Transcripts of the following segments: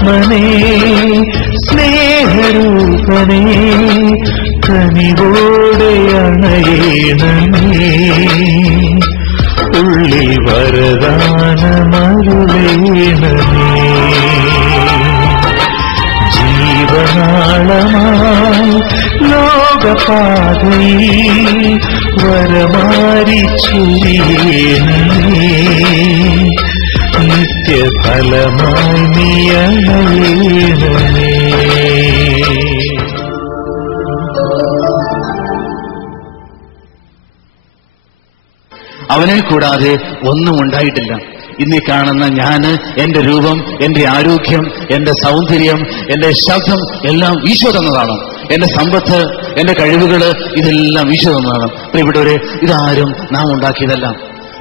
ആത്മനേ സ്നേഹരൂപനേ കനിവോടെ അണയേണമേ ഉള്ളിൽ വരദാനമരുളേണമേ ജീവനാളമായി ലോകപാതയിൽ വരമാരി ചൊരിയേണമേ നിത്യഫലമായി നീയണയേണമേ. അവനെ കൂടാതെ ഒന്നും ഉണ്ടായിട്ടില്ല. ഇന്നീ കാണുന്ന ഞാന്, എന്റെ രൂപം, എന്റെ ആരോഗ്യം, എന്റെ സൗന്ദര്യം, എന്റെ ശബ്ദം എല്ലാം ഈശോ തന്നതാണ്. എന്റെ സമ്പത്ത്, എന്റെ കഴിവുകള് ഇതെല്ലാം ഈശോ തന്നതാണ്. പ്രിയപ്പെട്ടവരെ, ഇതാരും നാം ഉണ്ടാക്കിയതല്ല.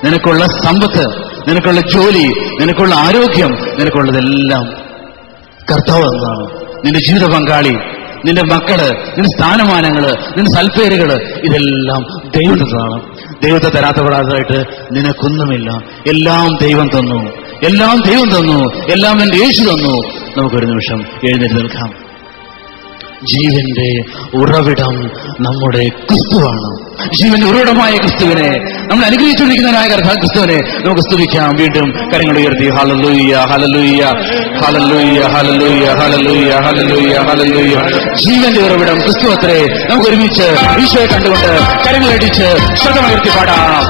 നിനക്കുള്ള സമ്പത്ത്, നിനക്കുള്ള ജോലി, നിനക്കുള്ള ആരോഗ്യം, നിനക്കുള്ളതെല്ലാം കർത്താവ് തന്നതാണ്. നിന്റെ ജീവിത പങ്കാളി, നിന്റെ മക്കള്, നിന്റെ സ്ഥാനമാനങ്ങള്, നിന്റെ സൽപ്പേരുകള് ഇതെല്ലാം ദൈവം തന്നതാണ്. ദൈവത്തെ തരാത്തപ്പെടാതായിട്ട് നിനക്കൊന്നുമില്ല. എല്ലാം ദൈവം തന്നു, എല്ലാം ദൈവം തന്നു, എല്ലാം എന്റെ യേശു തന്നു. നമുക്കൊരു നിമിഷം എഴുന്നേറ്റ് നിൽക്കാം. ജീവന്റെ ഉറവിടം നമ്മുടെ ക്രിസ്തുവാണ്. ജീവന്റെ ഉറവിടമായ ക്രിസ്തുവിനെ, നമ്മൾ അനുഗ്രഹിച്ചുകൊണ്ടിരിക്കുന്നതിനായ ക്രിസ്തുവിനെ നമുക്ക് സ്തുതിക്കാം. വീണ്ടും കരങ്ങൾ ഉയർത്തി hallelujah hallelujah hallelujah hallelujah hallelujah hallelujah hallelujah. ജീവന്റെ ഉറവിടം ക്രിസ്തു അത്രേ. നമുക്ക് ഒരുമിച്ച് ഈശോയെ കണ്ടുകൊണ്ട് കരങ്ങളടിച്ച് ശബ്ദമുയർത്തി പാടാം.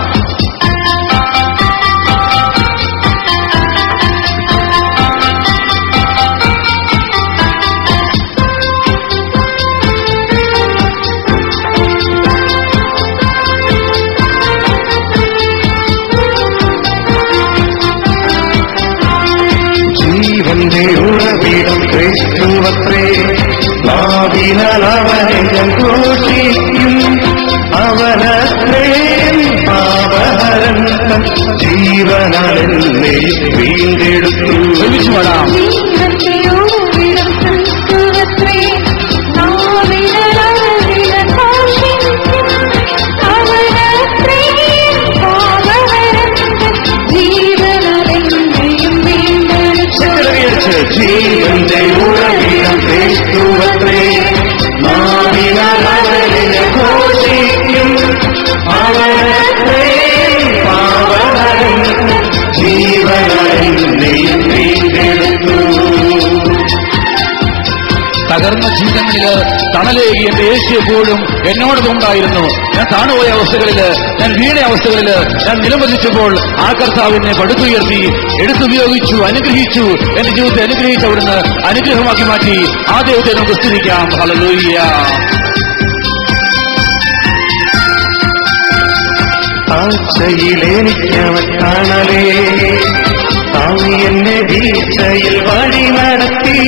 ജീവന്റെ ഉറവിടം ക്രിസ്തുവത്രേ. നാവിനാൽ അവനെ ഞാൻ ഘോഷിക്കും. അവനത്രേ പാപഹരൻ ജീവനാൽ എന്നെ വീണ്ടെടുത്തു. ജീവന്റെ ഉറവിടം ക്രിസ്തുവത്രേ. നാവിനാൽ അവനെ ഘോഷിക്കും. അവനത്രേ പാപഹരൻ ജീവനാൽ എന്നെ വീണ്ടെടുത്തു. തകർന്ന ജീവിതങ്ങളില് തണലേകി എന്റെ യേശു എപ്പോഴും എന്നോടൊപ്പം ഉണ്ടായിരുന്നു. ഞാൻ താണുപോയ അവസ്ഥകളില്, ഞാൻ വീണ അവസ്ഥകളില്, ഞാൻ നിലംപതിച്ചപ്പോൾ ആ കർത്താവിനെ പടുത്തുയർത്തി എടുത്തുപയോഗിച്ചു, അനുഗ്രഹിച്ചു. എന്റെ ജീവിതത്തെ അനുഗ്രഹിച്ച് അവിടുന്ന് അനുഗ്രഹമാക്കി മാറ്റി. ആ ദൈവത്തെ നമുക്ക് സ്തുതിക്കാം. ഹല്ലേലൂയ. ആഴ്ചയിലെനിക്കവൻ കാണലേ, താങ്ങി എന്നെ വീഴ്ചയിൽ വഴി നടത്തി.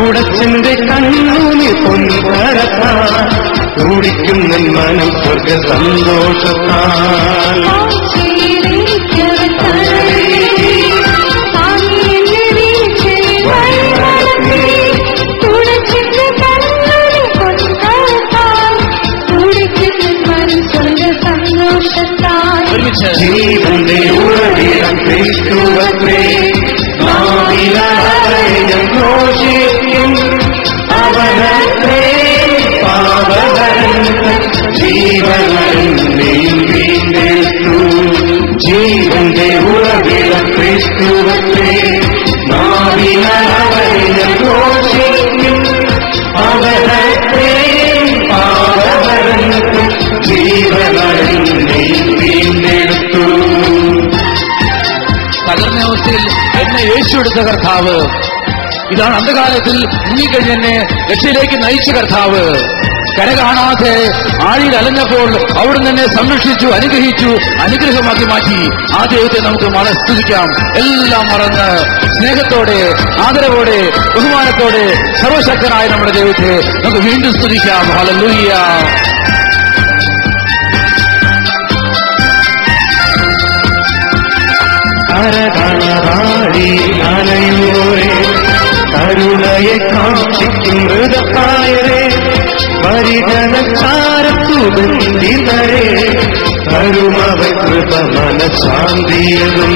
ഉടച്ചെന്റെ കണ്ണൂനി പൊൻകരത്താൽ തുടിക്കുന്ന മനം സ്വർഗ സന്തോഷത്താൽ. ജീവന്റെ ഉറവിടം ക്രിസ്തുവത്രേ. നാവിനാൽ അവനെ ഞാൻ ഘോഷിക്കും. അവനത്രേ പാപഹരൻ ജീവനാൽ എന്നെ വീണ്ടെടുത്തു. ജീവന്റെ ഉറവിടം ക്രിസ്തുവത്രേ. നാവിനാൽ അവനെ ഞാൻ ഘോഷിക്കും. അവനത്രേ പാപഹരൻ ജീവനാൽ എന്നെ വീണ്ടെടുത്തു. തകർന്ന അവസ്ഥയിൽ എന്നെ യേശു എടുത്ത കർത്താവ്, ഇതാണ് അന്ധകാലത്തിൽ മുങ്ങിക്കഴിഞ്ഞ് എന്നെ രക്ഷയിലേക്ക് നയിച്ച കർത്താവ്. കര കാണാതെ ആഴിയിൽ അലഞ്ഞപ്പോൾ അവിടുന്ന് എന്നെ സംരക്ഷിച്ചു, അനുഗ്രഹിച്ചു, അനുഗ്രഹമാക്കി മാറ്റി. ആ ദൈവത്തെ നമുക്ക് സ്തുതിക്കാം. എല്ലാം മറന്ന് സ്നേഹത്തോടെ, ആദരവോടെ, ബഹുമാനത്തോടെ സർവശക്തനായ നമ്മുടെ ദൈവത്തെ നമുക്ക് വീണ്ടും സ്തുതിക്കാം. ഹല്ലേലൂയ. കരകണറാടി അലയൂരേ, കരുണയെ കാക്ഷിക്കും മൃതപ്രായരേ, പരിജനച്ചാരത്തു ബന്ധിതരേ, കരുമവ കൃപ മനഃശാന്തിയതും.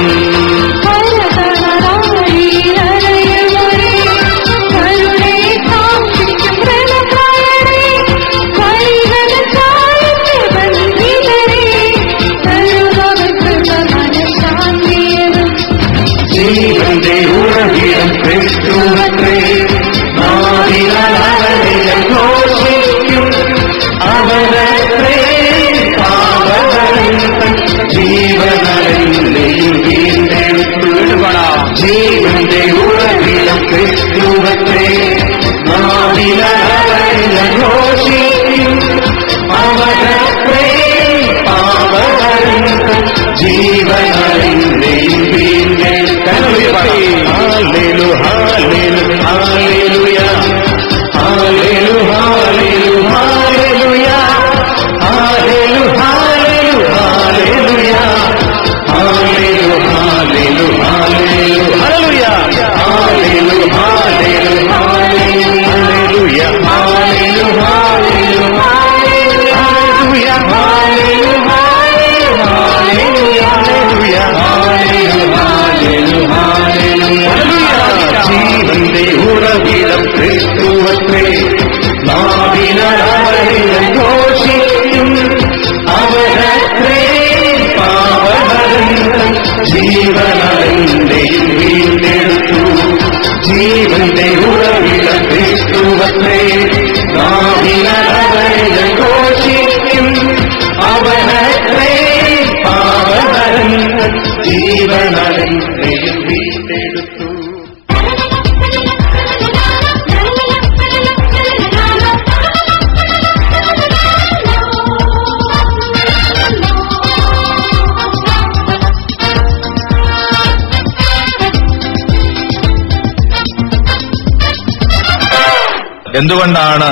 എന്തുകൊണ്ടാണ്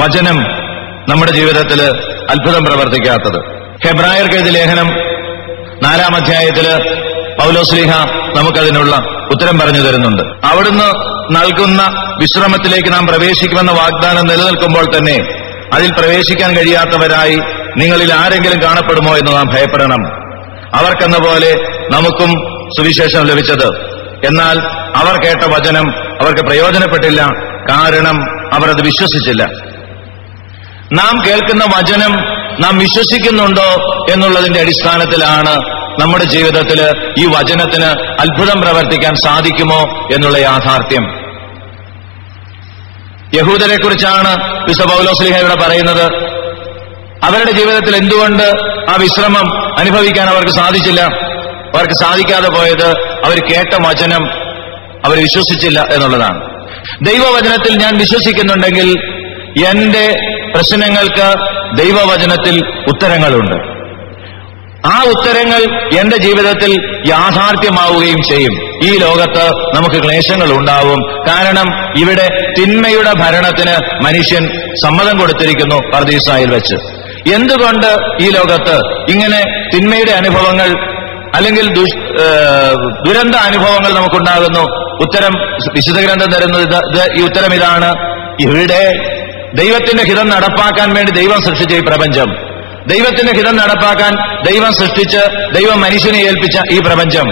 വചനം നമ്മുടെ ജീവിതത്തിൽ അത്ഭുതം പ്രവർത്തിക്കാത്തത്? ഹെബ്രായർക്കെഴുതിയ ലേഖനം 4-ാം അധ്യായത്തില് പൗലോസ്ലീഹ നമുക്കതിനുള്ള ഉത്തരം പറഞ്ഞു തരുന്നുണ്ട്. അവിടുന്ന് നൽകുന്ന വിശ്രമത്തിലേക്ക് നാം പ്രവേശിക്കുമെന്ന വാഗ്ദാനം നിലനിൽക്കുമ്പോൾ തന്നെ അതിൽ പ്രവേശിക്കാൻ കഴിയാത്തവരായി നിങ്ങളിൽ ആരെങ്കിലും കാണപ്പെടുമോ എന്ന് നാം ഭയപ്പെടണം. അവർക്കെന്ന പോലെ നമുക്കും സുവിശേഷം ലഭിച്ചത്. എന്നാൽ അവർ കേട്ട വചനം അവർക്ക് പ്രയോജനപ്പെട്ടില്ല, കാരണം അവർ അത് വിശ്വസിച്ചില്ല. നാം കേൾക്കുന്ന വചനം നാം വിശ്വസിക്കുന്നുണ്ടോ എന്നുള്ളതിന്റെ അടിസ്ഥാനത്തിലാണ് നമ്മുടെ ജീവിതത്തിൽ ഈ വചനത്തിന് അത്ഭുതം പ്രവർത്തിക്കാൻ സാധിക്കുമോ എന്നുള്ള യാഥാർത്ഥ്യം. യഹൂദരെ കുറിച്ചാണ് വിശുദ്ധ പൗലോസ്ലീഹ ഇവിടെ പറയുന്നത്. അവരുടെ ജീവിതത്തിൽ എന്തുകൊണ്ട് ആ വിശ്രമം അനുഭവിക്കാൻ അവർക്ക് സാധിച്ചില്ല? അവർക്ക് സാധിക്കാതെ പോയത് അവർ കേട്ട വചനം അവർ വിശ്വസിച്ചില്ല എന്നുള്ളതാണ്. ദൈവവചനത്തിൽ ഞാൻ വിശ്വസിക്കുന്നുണ്ടെങ്കിൽ എന്റെ പ്രശ്നങ്ങൾക്ക് ദൈവവചനത്തിൽ ഉത്തരങ്ങളുണ്ട്. ആ ഉത്തരങ്ങൾ എന്റെ ജീവിതത്തിൽ യാഥാർത്ഥ്യമാവുകയും ചെയ്യും. ഈ ലോകത്ത് നമുക്ക് ക്ലേശങ്ങൾ ഉണ്ടാവും. കാരണം ഇവിടെ തിന്മയുടെ ഭരണത്തിന് മനുഷ്യൻ സമ്മതം കൊടുത്തിരിക്കുന്നു പർദീസായിൽ വെച്ച്. എന്തുകൊണ്ട് ഈ ലോകത്ത് ഇങ്ങനെ തിന്മയുടെ അനുഭവങ്ങൾ അല്ലെങ്കിൽ ദുരന്ത അനുഭവങ്ങൾ നമുക്കുണ്ടാകുന്നു? ഉത്തരം വിശുദ്ധ ഗ്രന്ഥം തരുന്നത് ഈ ഉത്തരം ഇതാണ്. ഇവിടെ ദൈവത്തിന്റെ ഹിതം നടപ്പാക്കാൻ വേണ്ടി ദൈവം സൃഷ്ടിച്ച ഈ പ്രപഞ്ചം, ദൈവത്തിന്റെ ഹിതം നടപ്പാക്കാൻ ദൈവം സൃഷ്ടിച്ച് ദൈവം മനുഷ്യനെ ഏൽപ്പിച്ച ഈ പ്രപഞ്ചം,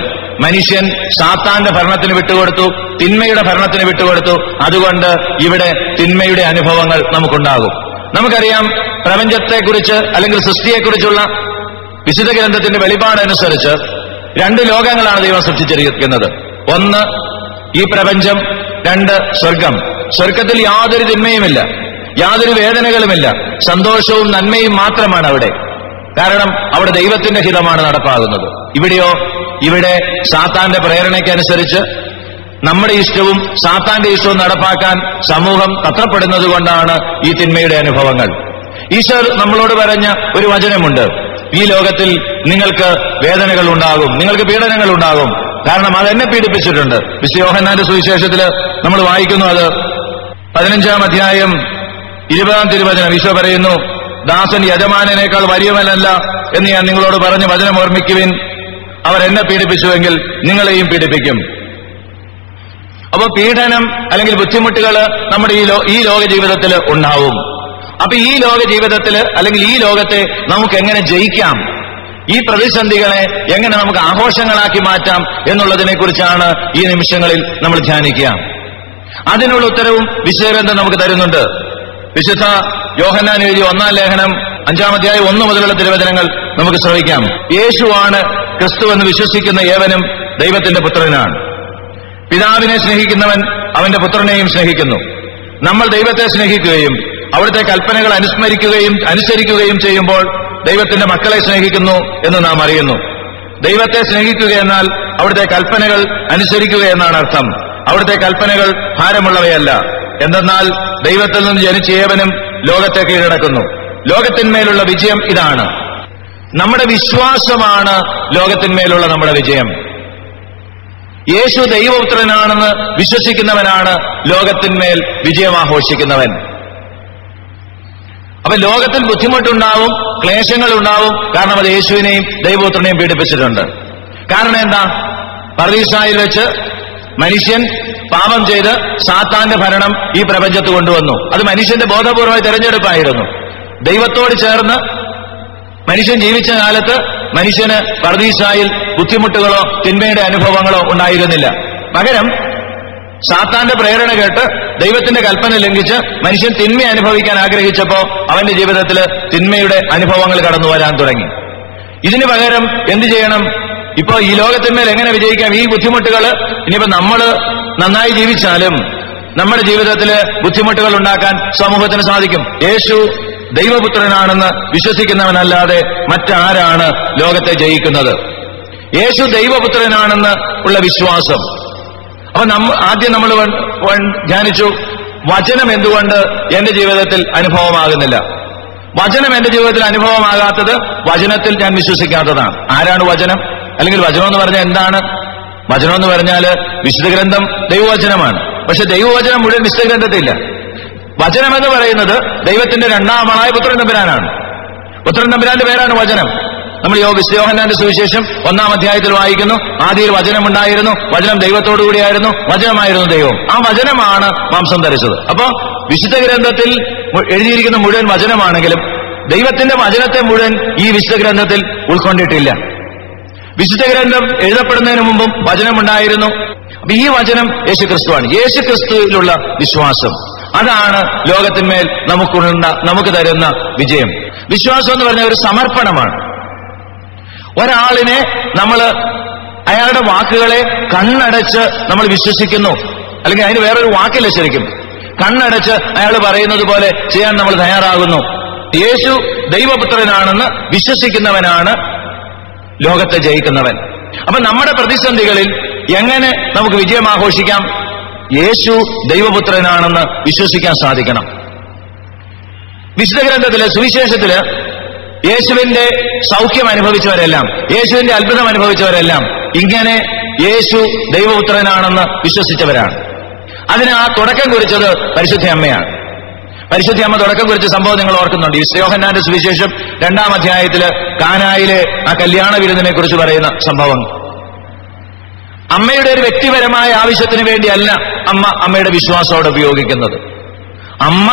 മനുഷ്യൻ സാത്താന്റെ ഭരണത്തിന് വിട്ടുകൊടുത്തു, തിന്മയുടെ ഭരണത്തിന് വിട്ടുകൊടുത്തു. അതുകൊണ്ട് ഇവിടെ തിന്മയുടെ അനുഭവങ്ങൾ നമുക്കുണ്ടാകും. നമുക്കറിയാം, പ്രപഞ്ചത്തെക്കുറിച്ച് അല്ലെങ്കിൽ സൃഷ്ടിയെക്കുറിച്ചുള്ള വിശുദ്ധ ഗ്രന്ഥത്തിന്റെ വെളിപാടനുസരിച്ച് 2 ലോകങ്ങളാണ് ദൈവം സൃഷ്ടിച്ചിരിക്കുന്നത്. ഒന്ന് ഈ പ്രപഞ്ചം, 2 സ്വർഗം. സ്വർഗത്തിൽ യാതൊരു തിന്മയുമില്ല, യാതൊരു വേദനകളുമില്ല, സന്തോഷവും നന്മയും മാത്രമാണ് അവിടെ. കാരണം അവിടെ ദൈവത്തിന്റെ ഹിതമാണ് നടപ്പാകുന്നത്. ഇവിടെയോ, ഇവിടെ സാത്താന്റെ പ്രേരണയ്ക്കനുസരിച്ച് നമ്മുടെ ഇഷ്ടവും സാത്താന്റെ ഇഷ്ടവും നടപ്പാക്കാൻ സമൂഹം തത്രപ്പെടുന്നത് കൊണ്ടാണ് ഈ തിന്മയുടെ അനുഭവങ്ങൾ. ഈശോ നമ്മളോട് പറഞ്ഞ ഒരു വചനമുണ്ട്: ഈ ലോകത്തിൽ നിങ്ങൾക്ക് വേദനകൾ ഉണ്ടാകും, നിങ്ങൾക്ക് പീഡനങ്ങൾ ഉണ്ടാകും. കാരണം അതെന്നെ പീഡിപ്പിച്ചിട്ടുണ്ട്. വിശുദ്ധ യോഹന്നാന്റെ സുവിശേഷത്തില് നമ്മൾ വായിക്കുന്നു, അത് 15-ാം അധ്യായം 20-ാം തിരുവചനം. ഈശോ പറയുന്നു, ദാസൻ യജമാനേക്കാൾ വലിയവനല്ല എന്ന് ഞാൻ നിങ്ങളോട് പറഞ്ഞ് വചനം ഓർമ്മിക്കുവിൻ. അവർ എന്നെ പീഡിപ്പിച്ചുവെങ്കിൽ നിങ്ങളെയും പീഡിപ്പിക്കും. അപ്പൊ പീഡനം അല്ലെങ്കിൽ ബുദ്ധിമുട്ടുകൾ നമ്മുടെ ഈ ലോക ജീവിതത്തിൽ ഉണ്ടാവും. അപ്പൊ ഈ ലോക ജീവിതത്തിൽ അല്ലെങ്കിൽ ഈ ലോകത്തെ നമുക്ക് എങ്ങനെ ജയിക്കാം, ഈ പ്രതിസന്ധികളെ എങ്ങനെ നമുക്ക് ആഘോഷങ്ങളാക്കി മാറ്റാം എന്നുള്ളതിനെ കുറിച്ചാണ് ഈ നിമിഷങ്ങളിൽ നമ്മൾ ധ്യാനിക്കുക. അതിനുള്ള ഉത്തരവും വിശുദ്ധഗ്രന്ഥം നമുക്ക് തരുന്നുണ്ട്. വിശുദ്ധ യോഹന്നാൻ എഴുതിയ 1-ാം ലേഖനം 5-ാം അധ്യായം 1 മുതലുള്ള തിരുവചനങ്ങൾ നമുക്ക് ശ്രവിക്കാം. യേശുവാണ് ക്രിസ്തുവെന്ന് വിശ്വസിക്കുന്ന ഏവനും ദൈവത്തിന്റെ പുത്രനാണ്. പിതാവിനെ സ്നേഹിക്കുന്നവൻ അവന്റെ പുത്രനെയും സ്നേഹിക്കുന്നു. നമ്മൾ ദൈവത്തെ സ്നേഹിക്കുകയും അവിടുത്തെ കൽപ്പനകൾ അനുസരിക്കുകയും ചെയ്യുമ്പോൾ ദൈവത്തിന്റെ മക്കളെ സ്നേഹിക്കുന്നു എന്ന് നാം അറിയുന്നു. ദൈവത്തെ സ്നേഹിക്കുക എന്നാൽ അവിടുത്തെ കൽപ്പനകൾ അനുസരിക്കുക എന്നാണ് അർത്ഥം. അവിടുത്തെ കൽപ്പനകൾ ഭാരമുള്ളവയല്ല. എന്തെന്നാൽ ദൈവത്തിൽ നിന്ന് ജനിച്ച ഏവനും ലോകത്തെ കീഴടക്കുന്നു. ലോകത്തിന്മേലുള്ള വിജയം ഇതാണ്. നമ്മുടെ വിശ്വാസമാണ് ലോകത്തിന്മേലുള്ള നമ്മുടെ വിജയം. യേശു ദൈവപുത്രനാണെന്ന് വിശ്വസിക്കുന്നവനാണ് ലോകത്തിന്മേൽ വിജയം ആഘോഷിക്കുന്നവൻ. അപ്പൊ ലോകത്തിൽ ബുദ്ധിമുട്ടുണ്ടാവും, ക്ലേശങ്ങൾ ഉണ്ടാവും. കാരണം അത് യേശുവിനെയും ദൈവപുത്രനെയും പീഡിപ്പിച്ചിട്ടുണ്ട്. കാരണം എന്താ? പർദീസായിൽ വെച്ച് മനുഷ്യൻ പാപം ചെയ്ത് സാത്താന്റെ ഭരണം ഈ പ്രപഞ്ചത്ത് കൊണ്ടുവന്നു. അത് മനുഷ്യന്റെ ബോധപൂർവമായ തെരഞ്ഞെടുപ്പായിരുന്നു. ദൈവത്തോട് ചേർന്ന് മനുഷ്യൻ ജീവിച്ച കാലത്ത് മനുഷ്യന് പർദീസായിൽ ബുദ്ധിമുട്ടുകളോ തിന്മയുടെ അനുഭവങ്ങളോ ഉണ്ടായിരുന്നില്ല. പകരം സാത്താന്റെ പ്രേരണ കേട്ട് ദൈവത്തിന്റെ കൽപ്പന ലംഘിച്ച് മനുഷ്യൻ തിന്മ അനുഭവിക്കാൻ ആഗ്രഹിച്ചപ്പോ അവന്റെ ജീവിതത്തിൽ തിന്മയുടെ അനുഭവങ്ങൾ കടന്നു വരാൻ തുടങ്ങി. ഇതിന് പകരം എന്ത് ചെയ്യണം? ഇപ്പോ ഈ ലോകത്തിന്മേൽ എങ്ങനെ വിജയിക്കാം? ഈ ബുദ്ധിമുട്ടുകൾ ഇനിയിപ്പോ നമ്മൾ നന്നായി ജീവിച്ചാലും നമ്മുടെ ജീവിതത്തിൽ ബുദ്ധിമുട്ടുകൾ ഉണ്ടാക്കാൻ സമൂഹത്തിന് സാധിക്കും. യേശു ദൈവപുത്രനാണെന്ന് വിശ്വസിക്കുന്നവനല്ലാതെ മറ്റാരാണ് ലോകത്തെ ജയിക്കുന്നത്? യേശു ദൈവപുത്രനാണെന്ന് ഉള്ള വിശ്വാസം. അപ്പൊ ആദ്യം നമ്മൾ ധ്യാനിച്ചു, വചനം എന്തുകൊണ്ട് എന്റെ ജീവിതത്തിൽ അനുഭവമാകുന്നില്ല? വചനം എന്റെ ജീവിതത്തിൽ അനുഭവമാകാത്തത് വചനത്തിൽ ഞാൻ വിശ്വസിക്കാത്തതാണ്. ആരാണ് വചനം? അല്ലെങ്കിൽ വചനം എന്ന് പറഞ്ഞാൽ എന്താണ്? വചനം എന്ന് പറഞ്ഞാൽ വിശുദ്ധ ഗ്രന്ഥം ദൈവവചനമാണ്. പക്ഷെ ദൈവവചനം മുഴുവൻ വിശുദ്ധ ഗ്രന്ഥത്തില്ല. വചനമെന്ന് പറയുന്നത് ദൈവത്തിന്റെ രണ്ടാമനായ പുത്രൻ തമ്പുരാനാണ്. പുത്രൻ തമ്പുരാന്റെ പേരാണ് വചനം. നമ്മൾ യോഹന്നാന്റെ സുവിശേഷം 1-ാം അധ്യായത്തിൽ വായിക്കുന്നു, ആദിയിൽ വചനമുണ്ടായിരുന്നു, വചനം ദൈവത്തോടുകൂടിയായിരുന്നു, വചനമായിരുന്നു ദൈവം. ആ വചനമാണ് മാംസം ധരിച്ചത്. അപ്പോ വിശുദ്ധ ഗ്രന്ഥത്തിൽ എഴുതിയിരിക്കുന്ന മുഴുവൻ വചനമാണെങ്കിലും ദൈവത്തിന്റെ വചനത്തെ മുഴുവൻ ഈ വിശുദ്ധ ഗ്രന്ഥത്തിൽ ഉൾക്കൊണ്ടിട്ടില്ല. വിശുദ്ധ ഗ്രന്ഥം എഴുതപ്പെടുന്നതിന് മുമ്പും വചനമുണ്ടായിരുന്നു. അപ്പൊ ഈ വചനം യേശുക്രിസ്തുവാണ്. യേശുക്രിസ്തുവിലുള്ള വിശ്വാസം, അതാണ് ലോകത്തിന്മേൽ നമുക്ക് തരുന്ന വിജയം. വിശ്വാസം എന്ന് പറഞ്ഞ ഒരു സമർപ്പണമാണ്. ഒരാളിനെ അയാളുടെ വാക്കുകളെ കണ്ണടച്ച് നമ്മൾ വിശ്വസിക്കുന്നു, അല്ലെങ്കിൽ അതിന് വേറൊരു വാക്കില്ല, ശരിക്കും കണ്ണടച്ച് അയാൾ പറയുന്നത് പോലെ ചെയ്യാൻ നമ്മൾ തയ്യാറാകുന്നു. യേശു ദൈവപുത്രനാണെന്ന് വിശ്വസിക്കുന്നവനാണ് ലോകത്തെ ജയിക്കുന്നവൻ. അപ്പൊ നമ്മുടെ പ്രതിസന്ധികളിൽ എങ്ങനെ നമുക്ക് വിജയം ആഘോഷിക്കാം? യേശു ദൈവപുത്രനാണെന്ന് വിശ്വസിക്കാൻ സാധിക്കണം. വിശുദ്ധ ഗ്രന്ഥത്തില്, സുവിശേഷത്തില് യേശുവിന്റെ സൗഖ്യം അനുഭവിച്ചവരെല്ലാം, യേശുവിന്റെ അത്ഭുതം അനുഭവിച്ചവരെല്ലാം ഇങ്ങനെ യേശു ദൈവപുത്രനാണെന്ന് വിശ്വസിച്ചവരാണ്. അതിന് ആ തുടക്കം കുറിച്ചത് പരിശുദ്ധ അമ്മയാണ്. പരിശുദ്ധ അമ്മ തുടക്കം കുറിച്ച സംഭവം നിങ്ങൾ ഓർക്കുന്നുണ്ട്. യോഹന്നാന്റെ സുവിശേഷം 2-ാം അധ്യായത്തില് കാനായിലെ ആ കല്യാണ വിരുന്നിനെ കുറിച്ച് പറയുന്ന സംഭവം. അമ്മയുടെ ഒരു വ്യക്തിപരമായ ആവശ്യത്തിന് വേണ്ടിയല്ല അമ്മയുടെ വിശ്വാസത്തോടെ ഉപയോഗിക്കുന്നത്. അമ്മ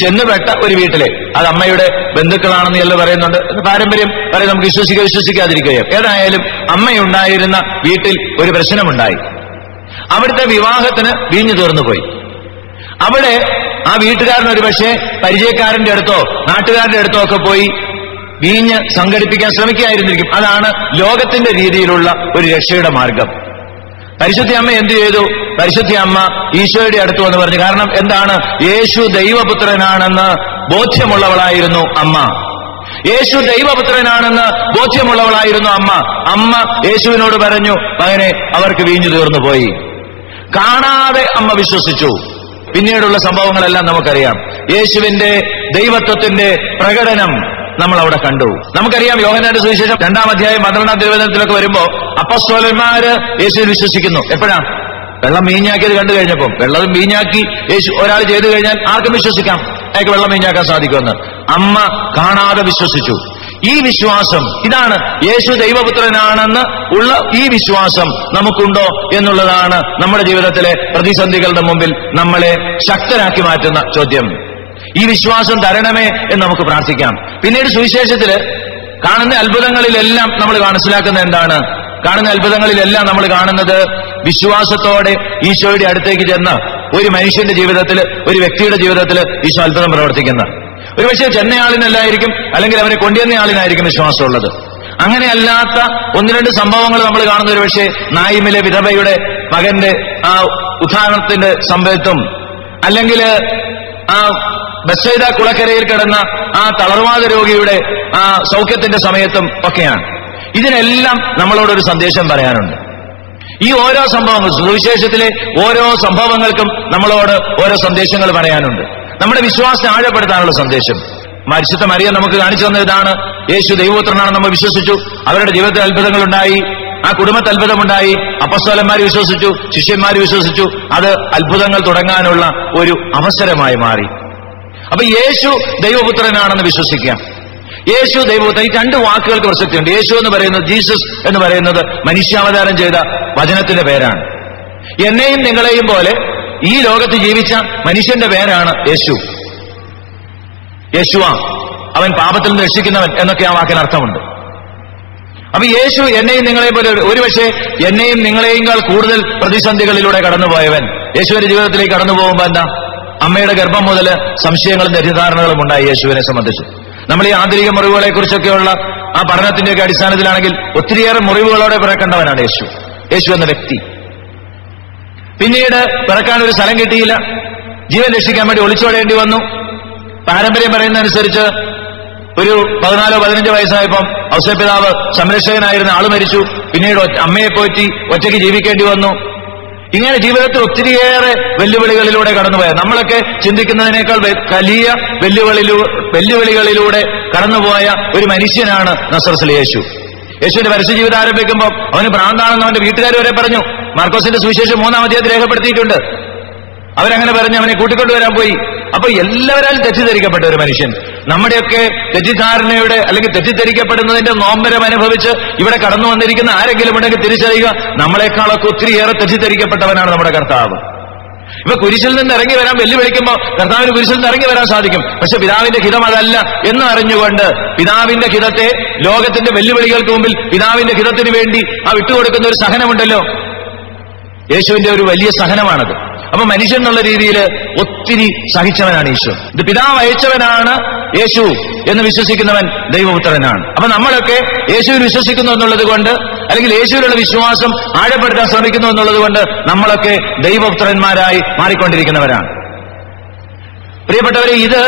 ചെന്നുപെട്ട ഒരു വീട്ടിലെ, അത് അമ്മയുടെ ബന്ധുക്കളാണെന്ന് എല്ലാം പറയുന്നുണ്ട്. പാരമ്പര്യം പറയും, നമുക്ക് വിശ്വസിക്കാതിരിക്കുകയും. ഏതായാലും അമ്മയുണ്ടായിരുന്ന വീട്ടിൽ ഒരു പ്രശ്നമുണ്ടായി. അവിടുത്തെ വിവാഹത്തിന് വീഞ്ഞു തീർന്നുപോയി. അവിടെ ആ വീട്ടുകാരൻ ഒരു പക്ഷേ പരിചയക്കാരന്റെ അടുത്തോ നാട്ടുകാരന്റെ അടുത്തോ ഒക്കെ പോയി വീഞ്ഞ് സംഘടിപ്പിക്കാൻ ശ്രമിക്കുകയായിരുന്നിരിക്കും. അതാണ് ലോകത്തിന്റെ രീതിയിലുള്ള ഒരു രക്ഷയുടെ മാർഗം. പരിശുദ്ധ അമ്മ എന്ത് ചെയ്തു? പരിശുദ്ധ അമ്മ ഈശോയുടെ അടുത്ത് വന്ന് പറഞ്ഞു. കാരണം എന്താണ്? യേശു ദൈവപുത്രനാണെന്ന് ബോധ്യമുള്ളവളായിരുന്നു അമ്മ. യേശു ദൈവപുത്രനാണെന്ന് ബോധ്യമുള്ളവളായിരുന്നു അമ്മ. അമ്മ യേശുവിനോട് പറഞ്ഞു, മകനെ, അവർക്ക് വീഞ്ഞു തീർന്നു പോയി. കാണാതെ അമ്മ വിശ്വസിച്ചു. പിന്നീടുള്ള സംഭവങ്ങളെല്ലാം നമുക്കറിയാം. യേശുവിന്റെ ദൈവത്വത്തിന്റെ പ്രകടനം നമ്മൾ അവിടെ കണ്ടു. നമുക്കറിയാം, യോഹന്നാന്റെ സുവിശേഷം 2-ാം അധ്യായം 12-ാം തിരുവചനത്തിലൊക്കെ വരുമ്പോ അപ്പസ്തോലന്മാര് യേശുവിൽ വിശ്വസിക്കുന്നു. എപ്പോഴാ? വെള്ളം വീഞ്ഞാക്കിയത് കണ്ടു കഴിഞ്ഞപ്പം. വെള്ളം വീഞ്ഞാക്കി യേശു ഒരാൾ ചെയ്തു കഴിഞ്ഞാൽ ആർക്കും വിശ്വസിക്കാം അയാൾക്ക് വെള്ളം വീഞ്ഞാക്കാൻ സാധിക്കുമെന്ന്. അമ്മ കാണാതെ വിശ്വസിച്ചു. ഈ വിശ്വാസം, ഇതാണ് യേശു ദൈവപുത്രനാണെന്ന് ഉള്ള ഈ വിശ്വാസം നമുക്കുണ്ടോ എന്നുള്ളതാണ് നമ്മുടെ ജീവിതത്തിലെ പ്രതിസന്ധികളുടെ മുമ്പിൽ നമ്മളെ ശക്തരാക്കി മാറ്റുന്ന ചോദ്യം. ഈ വിശ്വാസം തരണമേ എന്ന് നമുക്ക് പ്രാർത്ഥിക്കാം. പിന്നീട് സുവിശേഷത്തില് കാണുന്ന അത്ഭുതങ്ങളിലെല്ലാം നമ്മൾ മനസ്സിലാക്കുന്ന എന്താണ്? കാണുന്ന അത്ഭുതങ്ങളിലെല്ലാം നമ്മൾ കാണുന്നത് വിശ്വാസത്തോടെ ഈശോയുടെ അടുത്തേക്ക് ചെന്ന് ഒരു മനുഷ്യന്റെ ജീവിതത്തിൽ, ഒരു വ്യക്തിയുടെ ജീവിതത്തിൽ ഈശോ അത്ഭുതം പ്രവർത്തിക്കുന്ന, ഒരുപക്ഷെ ചെന്നയാളിനല്ലായിരിക്കും, അല്ലെങ്കിൽ അവരെ കൊണ്ടുവന്നയാളിനായിരിക്കും വിശ്വാസമുള്ളത്. അങ്ങനെയല്ലാത്ത 1-2 സംഭവങ്ങൾ നമ്മൾ കാണുന്ന ഒരു പക്ഷേ നായിമിലെ വിധവയുടെ മകന്റെ ആ ഉദ്ധാരണത്തിന്റെ സമയത്തും, അല്ലെങ്കിൽ ആ ബെത്സൈദ കുളക്കരയിൽ കിടന്ന ആ തളർവാദ രോഗിയുടെ ആ സൗഖ്യത്തിന്റെ സമയത്തും ഒക്കെയാണ്. ഇതിനെല്ലാം നമ്മളോടൊരു സന്ദേശം പറയാനുണ്ട്. ഈ ഓരോ സംഭവങ്ങൾ, സുവിശേഷത്തിലെ ഓരോ സംഭവങ്ങൾക്കും നമ്മളോട് ഓരോ സന്ദേശങ്ങൾ പറയാനുണ്ട്. നമ്മുടെ വിശ്വാസത്തെ ആഴപ്പെടുത്താനുള്ള സന്ദേശം. പരിശുദ്ധ മറിയ നമുക്ക് കാണിച്ചു തന്ന ഇതാണ്. യേശു ദൈവപുത്രനാണെന്ന് നമ്മൾ വിശ്വസിച്ചു. അവരുടെ ജീവിതത്തിൽ അത്ഭുതങ്ങളുണ്ടായി. ആ കുടുംബത്തിൽ അത്ഭുതമുണ്ടായി. അപ്പസ്തോലന്മാർ വിശ്വസിച്ചു, ശിഷ്യന്മാർ വിശ്വസിച്ചു. അത് അത്ഭുതങ്ങൾ തുടങ്ങാനുള്ള ഒരു അവസരമായി മാറി. അപ്പൊ യേശു ദൈവപുത്രനാണെന്ന് വിശ്വസിക്കുക. യേശു ദൈവപുത്രൻ. ഈ 2 വാക്കുകൾക്ക് പ്രസക്തിയുണ്ട്. യേശു എന്ന് പറയുന്നത്, ജീസസ് എന്ന് പറയുന്നത് മനുഷ്യാവതാരം ചെയ്ത വചനത്തിന്റെ പേരാണ്. എന്നെയും നിങ്ങളെയും പോലെ ഈ ലോകത്ത് ജീവിച്ച മനുഷ്യന്റെ പേരാണ് യേശു. യേശുവ, അവൻ പാപത്തിൽ നിന്ന് രക്ഷിക്കുന്നവൻ എന്നൊക്കെ ആ വാക്കിന് അർത്ഥമുണ്ട്. അപ്പൊ യേശു എന്നെയും നിങ്ങളെയും പോലെ, ഒരുപക്ഷെ എന്നെയും നിങ്ങളെയുംകാൾ കൂടുതൽ പ്രതിസന്ധികളിലൂടെ കടന്നുപോയവൻ യേശുവിന്റെ ജീവിതത്തിലേക്ക് കടന്നു പോകുമ്പോ എന്താ? അമ്മയുടെ ഗർഭം മുതൽ സംശയങ്ങളും തെറ്റിദ്ധാരണകളും ഉണ്ടായി യേശുവിനെ സംബന്ധിച്ച്. നമ്മൾ ഈ ആന്തരിക മുറിവുകളെ കുറിച്ചൊക്കെയുള്ള ആ പഠനത്തിന്റെയൊക്കെ അടിസ്ഥാനത്തിലാണെങ്കിൽ ഒത്തിരിയേറെ മുറിവുകളോടെ പിറക്കേണ്ടവനാണ് യേശു. യേശു എന്ന വ്യക്തി. പിന്നീട് പിറക്കാൻ ഒരു സ്ഥലം കിട്ടിയില്ല. ജീവൻ രക്ഷിക്കാൻ വേണ്ടി ഒളിച്ചോടേണ്ടി വന്നു. പാരമ്പര്യം പറയുന്നതനുസരിച്ച് ഒരു 14-15 വയസ്സായപ്പം ഔസേപ്പിതാവ് സംരക്ഷകനായിരുന്ന ആള് മരിച്ചു. പിന്നീട് അമ്മയെ പോറ്റി ഒറ്റയ്ക്ക് ജീവിക്കേണ്ടി വന്നു. ഇങ്ങനെ ജീവിതത്തിൽ ഒത്തിരിയേറെ വെല്ലുവിളികളിലൂടെ കടന്നുപോയ, നമ്മളൊക്കെ ചിന്തിക്കുന്നതിനേക്കാൾ വലിയ വെല്ലുവിളികളിലൂടെ കടന്നുപോയ ഒരു മനുഷ്യനാണ് നസ്രത്തിലെ യേശു. യേശുവിന്റെ പരസ്യ ജീവിതം ആരംഭിക്കുമ്പോൾ അവന് ഭ്രാന്താണെന്ന് അവന്റെ വീട്ടുകാർ വരെ പറഞ്ഞു. മാർക്കോസിന്റെ സുവിശേഷം 3-ാം അധ്യായത്തിൽ രേഖപ്പെടുത്തിയിട്ടുണ്ട്. അവരങ്ങനെ പറഞ്ഞ് അവനെ കൂട്ടിക്കൊണ്ടുവരാൻ പോയി. അപ്പൊ എല്ലാവരാലും തെറ്റിദ്ധരിക്കപ്പെട്ട ഒരു മനുഷ്യൻ, നമ്മുടെയൊക്കെ തെറ്റിദ്ധാരണയുടെ അല്ലെങ്കിൽ തെറ്റിദ്ധരിക്കപ്പെടുന്നതിന്റെ നോമ്പരം അനുഭവിച്ച് ഇവിടെ കടന്നു വന്നിരിക്കുന്ന ആരെങ്കിലും ഉണ്ടെങ്കിൽ തിരിച്ചറിയുക, നമ്മളെക്കാളൊക്കെ ഒത്തിരിയേറെ തെറ്റിദ്ധരിക്കപ്പെട്ടവനാണ് നമ്മുടെ കർത്താവ്. ഇപ്പൊ കുരിശിൽ നിന്ന് ഇറങ്ങി വരാൻ വെല്ലുവിളിക്കുമ്പോൾ കർത്താവിന് കുരിശിൽ നിന്ന് ഇറങ്ങി വരാൻ സാധിക്കും. പക്ഷെ പിതാവിന്റെ ഹിതം അതല്ല എന്ന് അറിഞ്ഞുകൊണ്ട് പിതാവിന്റെ ഹിതത്തെ, ലോകത്തിന്റെ വെല്ലുവിളികൾക്ക് മുമ്പിൽ പിതാവിന്റെ ഹിതത്തിന് വേണ്ടി ആ വിട്ടുകൊടുക്കുന്ന ഒരു സഹനമുണ്ടല്ലോ, യേശുവിന്റെ ഒരു വലിയ സഹനമാണത്. അപ്പൊ മനുഷ്യൻ എന്നുള്ള രീതിയിൽ ഒത്തിരി സഹിച്ചവനാണ് ഈശോ. ഇത് പിതാവ് അയച്ചവനാണ് യേശു എന്ന് വിശ്വസിക്കുന്നവൻ ദൈവപുത്രനാണ്. അപ്പൊ നമ്മളൊക്കെ യേശുവിൽ വിശ്വസിക്കുന്നു എന്നുള്ളത് കൊണ്ട്, അല്ലെങ്കിൽ യേശുവിലുള്ള വിശ്വാസം ആഴപ്പെടുത്താൻ ശ്രമിക്കുന്നു എന്നുള്ളത് കൊണ്ട് നമ്മളൊക്കെ ദൈവപുത്രന്മാരായി മാറിക്കൊണ്ടിരിക്കുന്നവരാണ്. പ്രിയപ്പെട്ടവരെ, ഇത്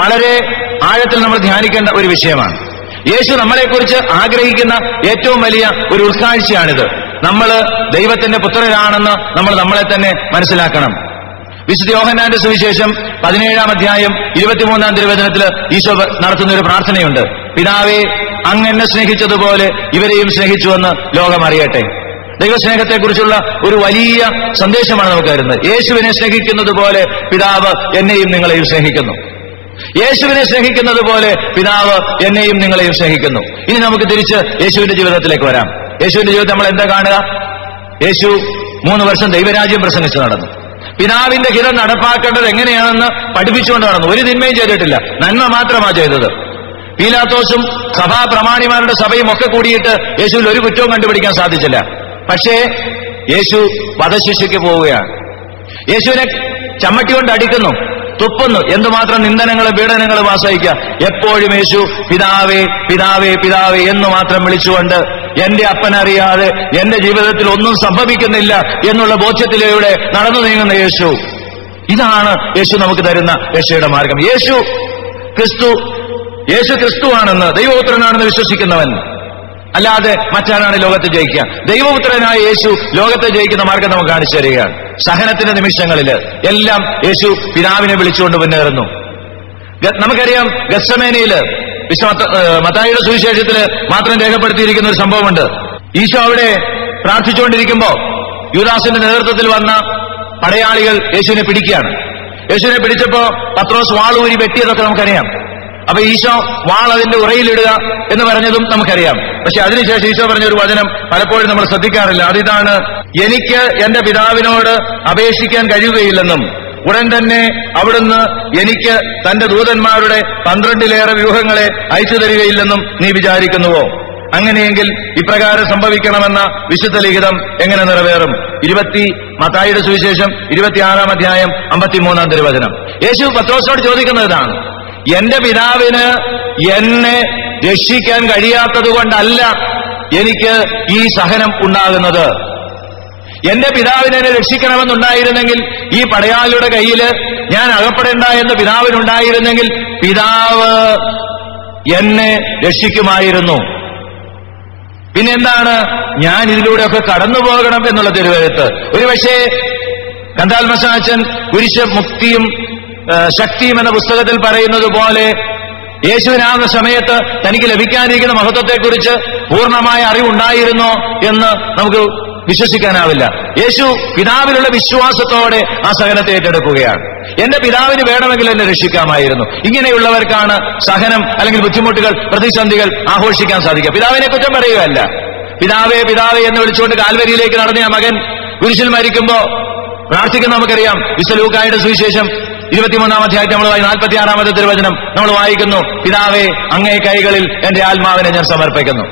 വളരെ ആഴത്തിൽ നമ്മൾ ധ്യാനിക്കേണ്ട ഒരു വിഷയമാണ്. യേശു നമ്മളെക്കുറിച്ച് ആഗ്രഹിക്കുന്ന ഏറ്റവും വലിയ ഒരു ഉൾക്കാഴ്ചയാണിത്. നമ്മൾ ദൈവത്തിന്റെ പുത്രരാണെന്ന് നമ്മൾ നമ്മളെ തന്നെ മനസ്സിലാക്കണം. വിശുദ്ധ യോഹന്നാന്റെ സുവിശേഷം 17-ാം അധ്യായം 23-ാം തിരുവചനത്തിൽ ഈശോ നടത്തുന്ന ഒരു പ്രാർത്ഥനയുണ്ട്. പിതാവേ, അങ്ങ് എന്നെ സ്നേഹിച്ചതുപോലെ ഇവരെയും സ്നേഹിച്ചുവെന്ന് ലോകം അറിയട്ടെ. ദൈവസ്നേഹത്തെക്കുറിച്ചുള്ള ഒരു വലിയ സന്ദേശമാണ് നമുക്ക് തരുന്നത്. യേശുവിനെ സ്നേഹിക്കുന്നത് പോലെ പിതാവ് എന്നെയും നിങ്ങളെയും സ്നേഹിക്കുന്നു. യേശുവിനെ സ്നേഹിക്കുന്നത് പോലെ പിതാവ് എന്നെയും നിങ്ങളെയും സ്നേഹിക്കുന്നു. ഇനി നമുക്ക് തിരിച്ച് യേശുവിന്റെ ജീവിതത്തിലേക്ക് വരാം. യേശുവിന്റെ ജീവിതത്തിൽ നമ്മൾ എന്താ കാണുക? യേശു 3 വർഷം ദൈവരാജ്യം പ്രസംഗിച്ച് നടന്നു. പിതാവിന്റെ ഹിതം നടപ്പാക്കേണ്ടത് എങ്ങനെയാണെന്ന് പഠിപ്പിച്ചുകൊണ്ട് നടന്നു. ഒരു തിന്മയും ചെയ്തിട്ടില്ല, നന്മ മാത്രമാണ് ചെയ്തത്. പീലാത്തോസും സഭാ പ്രമാണിമാരുടെ സഭയും ഒക്കെ കൂടിയിട്ട് യേശുവിൽ ഒരു കുറ്റവും കണ്ടുപിടിക്കാൻ സാധിച്ചില്ല. പക്ഷേ യേശു വധശിക്ഷയ്ക്ക് പോവുകയാണ്. യേശുവിനെ ചമ്മട്ടി കൊണ്ട് അടിക്കുന്നു, തുപ്പുന്നു. എന്തുമാത്രം നിന്ദനങ്ങളും പീഡനങ്ങളും ആശ്രയിക്കുക. എപ്പോഴും യേശു പിതാവേ പിതാവേ പിതാവേ എന്ന് മാത്രം വിളിച്ചുകൊണ്ട് എന്റെ അപ്പനറിയാതെ എന്റെ ജീവിതത്തിൽ ഒന്നും സംഭവിക്കുന്നില്ല എന്നുള്ള ബോധ്യത്തിലൂടെ നടന്നു നീങ്ങുന്ന യേശു. ഇതാണ് യേശു നമുക്ക് തരുന്ന രക്ഷയുടെ മാർഗം. യേശു ക്രിസ്തുവാണെന്ന്, ദൈവപുത്രനാണെന്ന് വിശ്വസിക്കുന്നവൻ അല്ലാതെ മറ്റാരാണ് ലോകത്തെ ജയിക്കുക? ദൈവപുത്രനായ യേശു ലോകത്തെ ജയിക്കുന്ന മാർഗം നമുക്ക് കാണിച്ചു തരികയാണ്. സഹനത്തിന്റെ നിമിഷങ്ങളിൽ എല്ലാം യേശു പിതാവിനെ വിളിച്ചുകൊണ്ട് മുന്നേറുന്നു. നമുക്കറിയാം, ഗത്സമേനയില് മത്തായിയുടെ സുവിശേഷത്തില് മാത്രം രേഖപ്പെടുത്തിയിരിക്കുന്ന ഒരു സംഭവമുണ്ട്. ഈശോ അവിടെ പ്രാർത്ഥിച്ചുകൊണ്ടിരിക്കുമ്പോ യൂദാസിന്റെ നേതൃത്വത്തിൽ വന്ന പടയാളികൾ യേശുവിനെ പിടിക്കുകയാണ്. യേശുവിനെ പിടിച്ചപ്പോ പത്രോസ് വാളൂരി വെട്ടിയതൊക്കെ നമുക്കറിയാം. അപ്പൊ ഈശോ വാൾ അതിന്റെ ഉറയിലിടുക എന്ന് പറഞ്ഞതും നമുക്കറിയാം. പക്ഷെ അതിനുശേഷം ഈശോ പറഞ്ഞ ഒരു വചനം പലപ്പോഴും നമ്മൾ ശ്രദ്ധിക്കാറില്ല. അതിതാണ്, എനിക്ക് എന്റെ പിതാവിനോട് അപേക്ഷിക്കാൻ കഴിയുകയില്ലെന്നും ഉടൻ തന്നെ അവിടുന്ന് എനിക്ക് തന്റെ ദൂതന്മാരുടെ 12-ലേറെ വ്യൂഹങ്ങളെ അയച്ചു തരികയില്ലെന്നും നീ വിചാരിക്കുന്നുവോ? അങ്ങനെയെങ്കിൽ ഇപ്രകാരം സംഭവിക്കണമെന്ന വിശുദ്ധ ലിഖിതം എങ്ങനെ നിറവേറും? മത്തായിയുടെ സുവിശേഷം 26-ാം അധ്യായം 53-ാം തിരുവചനം. യേശു പത്രോസിനോട് ചോദിക്കുന്നതാണ്, എന്റെ പിതാവിന് എന്നെ രക്ഷിക്കാൻ കഴിയാത്തത് കൊണ്ടല്ല എനിക്ക് ഈ സഹനം ഉണ്ടാകുന്നത്. എന്റെ പിതാവിനെ എന്നെ രക്ഷിക്കണമെന്നുണ്ടായിരുന്നെങ്കിൽ, ഈ പടയാളിയുടെ കയ്യിൽ ഞാൻ അകപ്പെടേണ്ട എന്ന് പിതാവിനുണ്ടായിരുന്നെങ്കിൽ പിതാവ് എന്നെ രക്ഷിക്കുമായിരുന്നു. പിന്നെന്താണ്, ഞാൻ ഇതിലൂടെയൊക്കെ കടന്നു പോകണം എന്നുള്ള തിരുവെഴുത്ത്. ഒരുപക്ഷേ കന്താൽമസാച്ചൻ കുരിശ് മുക്തിയും ശക്തിയും എന്ന പുസ്തകത്തിൽ പറയുന്നത് പോലെ യേശുവിനാകുന്ന സമയത്ത് തനിക്ക് ലഭിക്കാനിരിക്കുന്ന മഹത്വത്തെക്കുറിച്ച് പൂർണ്ണമായ അറിവുണ്ടായിരുന്നോ എന്ന് നമുക്ക് വിശ്വസിക്കാനാവില്ല. യേശു പിതാവിലുള്ള വിശ്വാസത്തോടെ ആ സഹനത്തെ ഏറ്റെടുക്കുകയാണ്. എന്റെ പിതാവിന് വേണമെങ്കിൽ എന്നെ രക്ഷിക്കാമായിരുന്നു. ഇങ്ങനെയുള്ളവർക്കാണ് സഹനം അല്ലെങ്കിൽ ബുദ്ധിമുട്ടുകൾ, പ്രതിസന്ധികൾ ആഘോഷിക്കാൻ സാധിക്കുക. പിതാവിനെ കുറ്റം പറയുകയല്ല. പിതാവേ പിതാവേ എന്ന് വിളിച്ചുകൊണ്ട് കാൽവരിയിലേക്ക് നടന്ന ആ മകൻ കുരിശിൽ മരിക്കുമ്പോ പ്രാർത്ഥിക്കുന്ന നമുക്കറിയാം. വിശുദ്ധ ലൂക്കായുടെ സുവിശേഷം 23-ാം അധ്യായത്തിൽ നമ്മൾ 46-ാമത്തെ തിരുവചനം നമ്മൾ വായിക്കുന്നു, പിതാവേ അങ്ങേ കൈകളിൽ എന്റെ ആത്മാവിനെ ഞാൻ സമർപ്പിക്കുന്നു.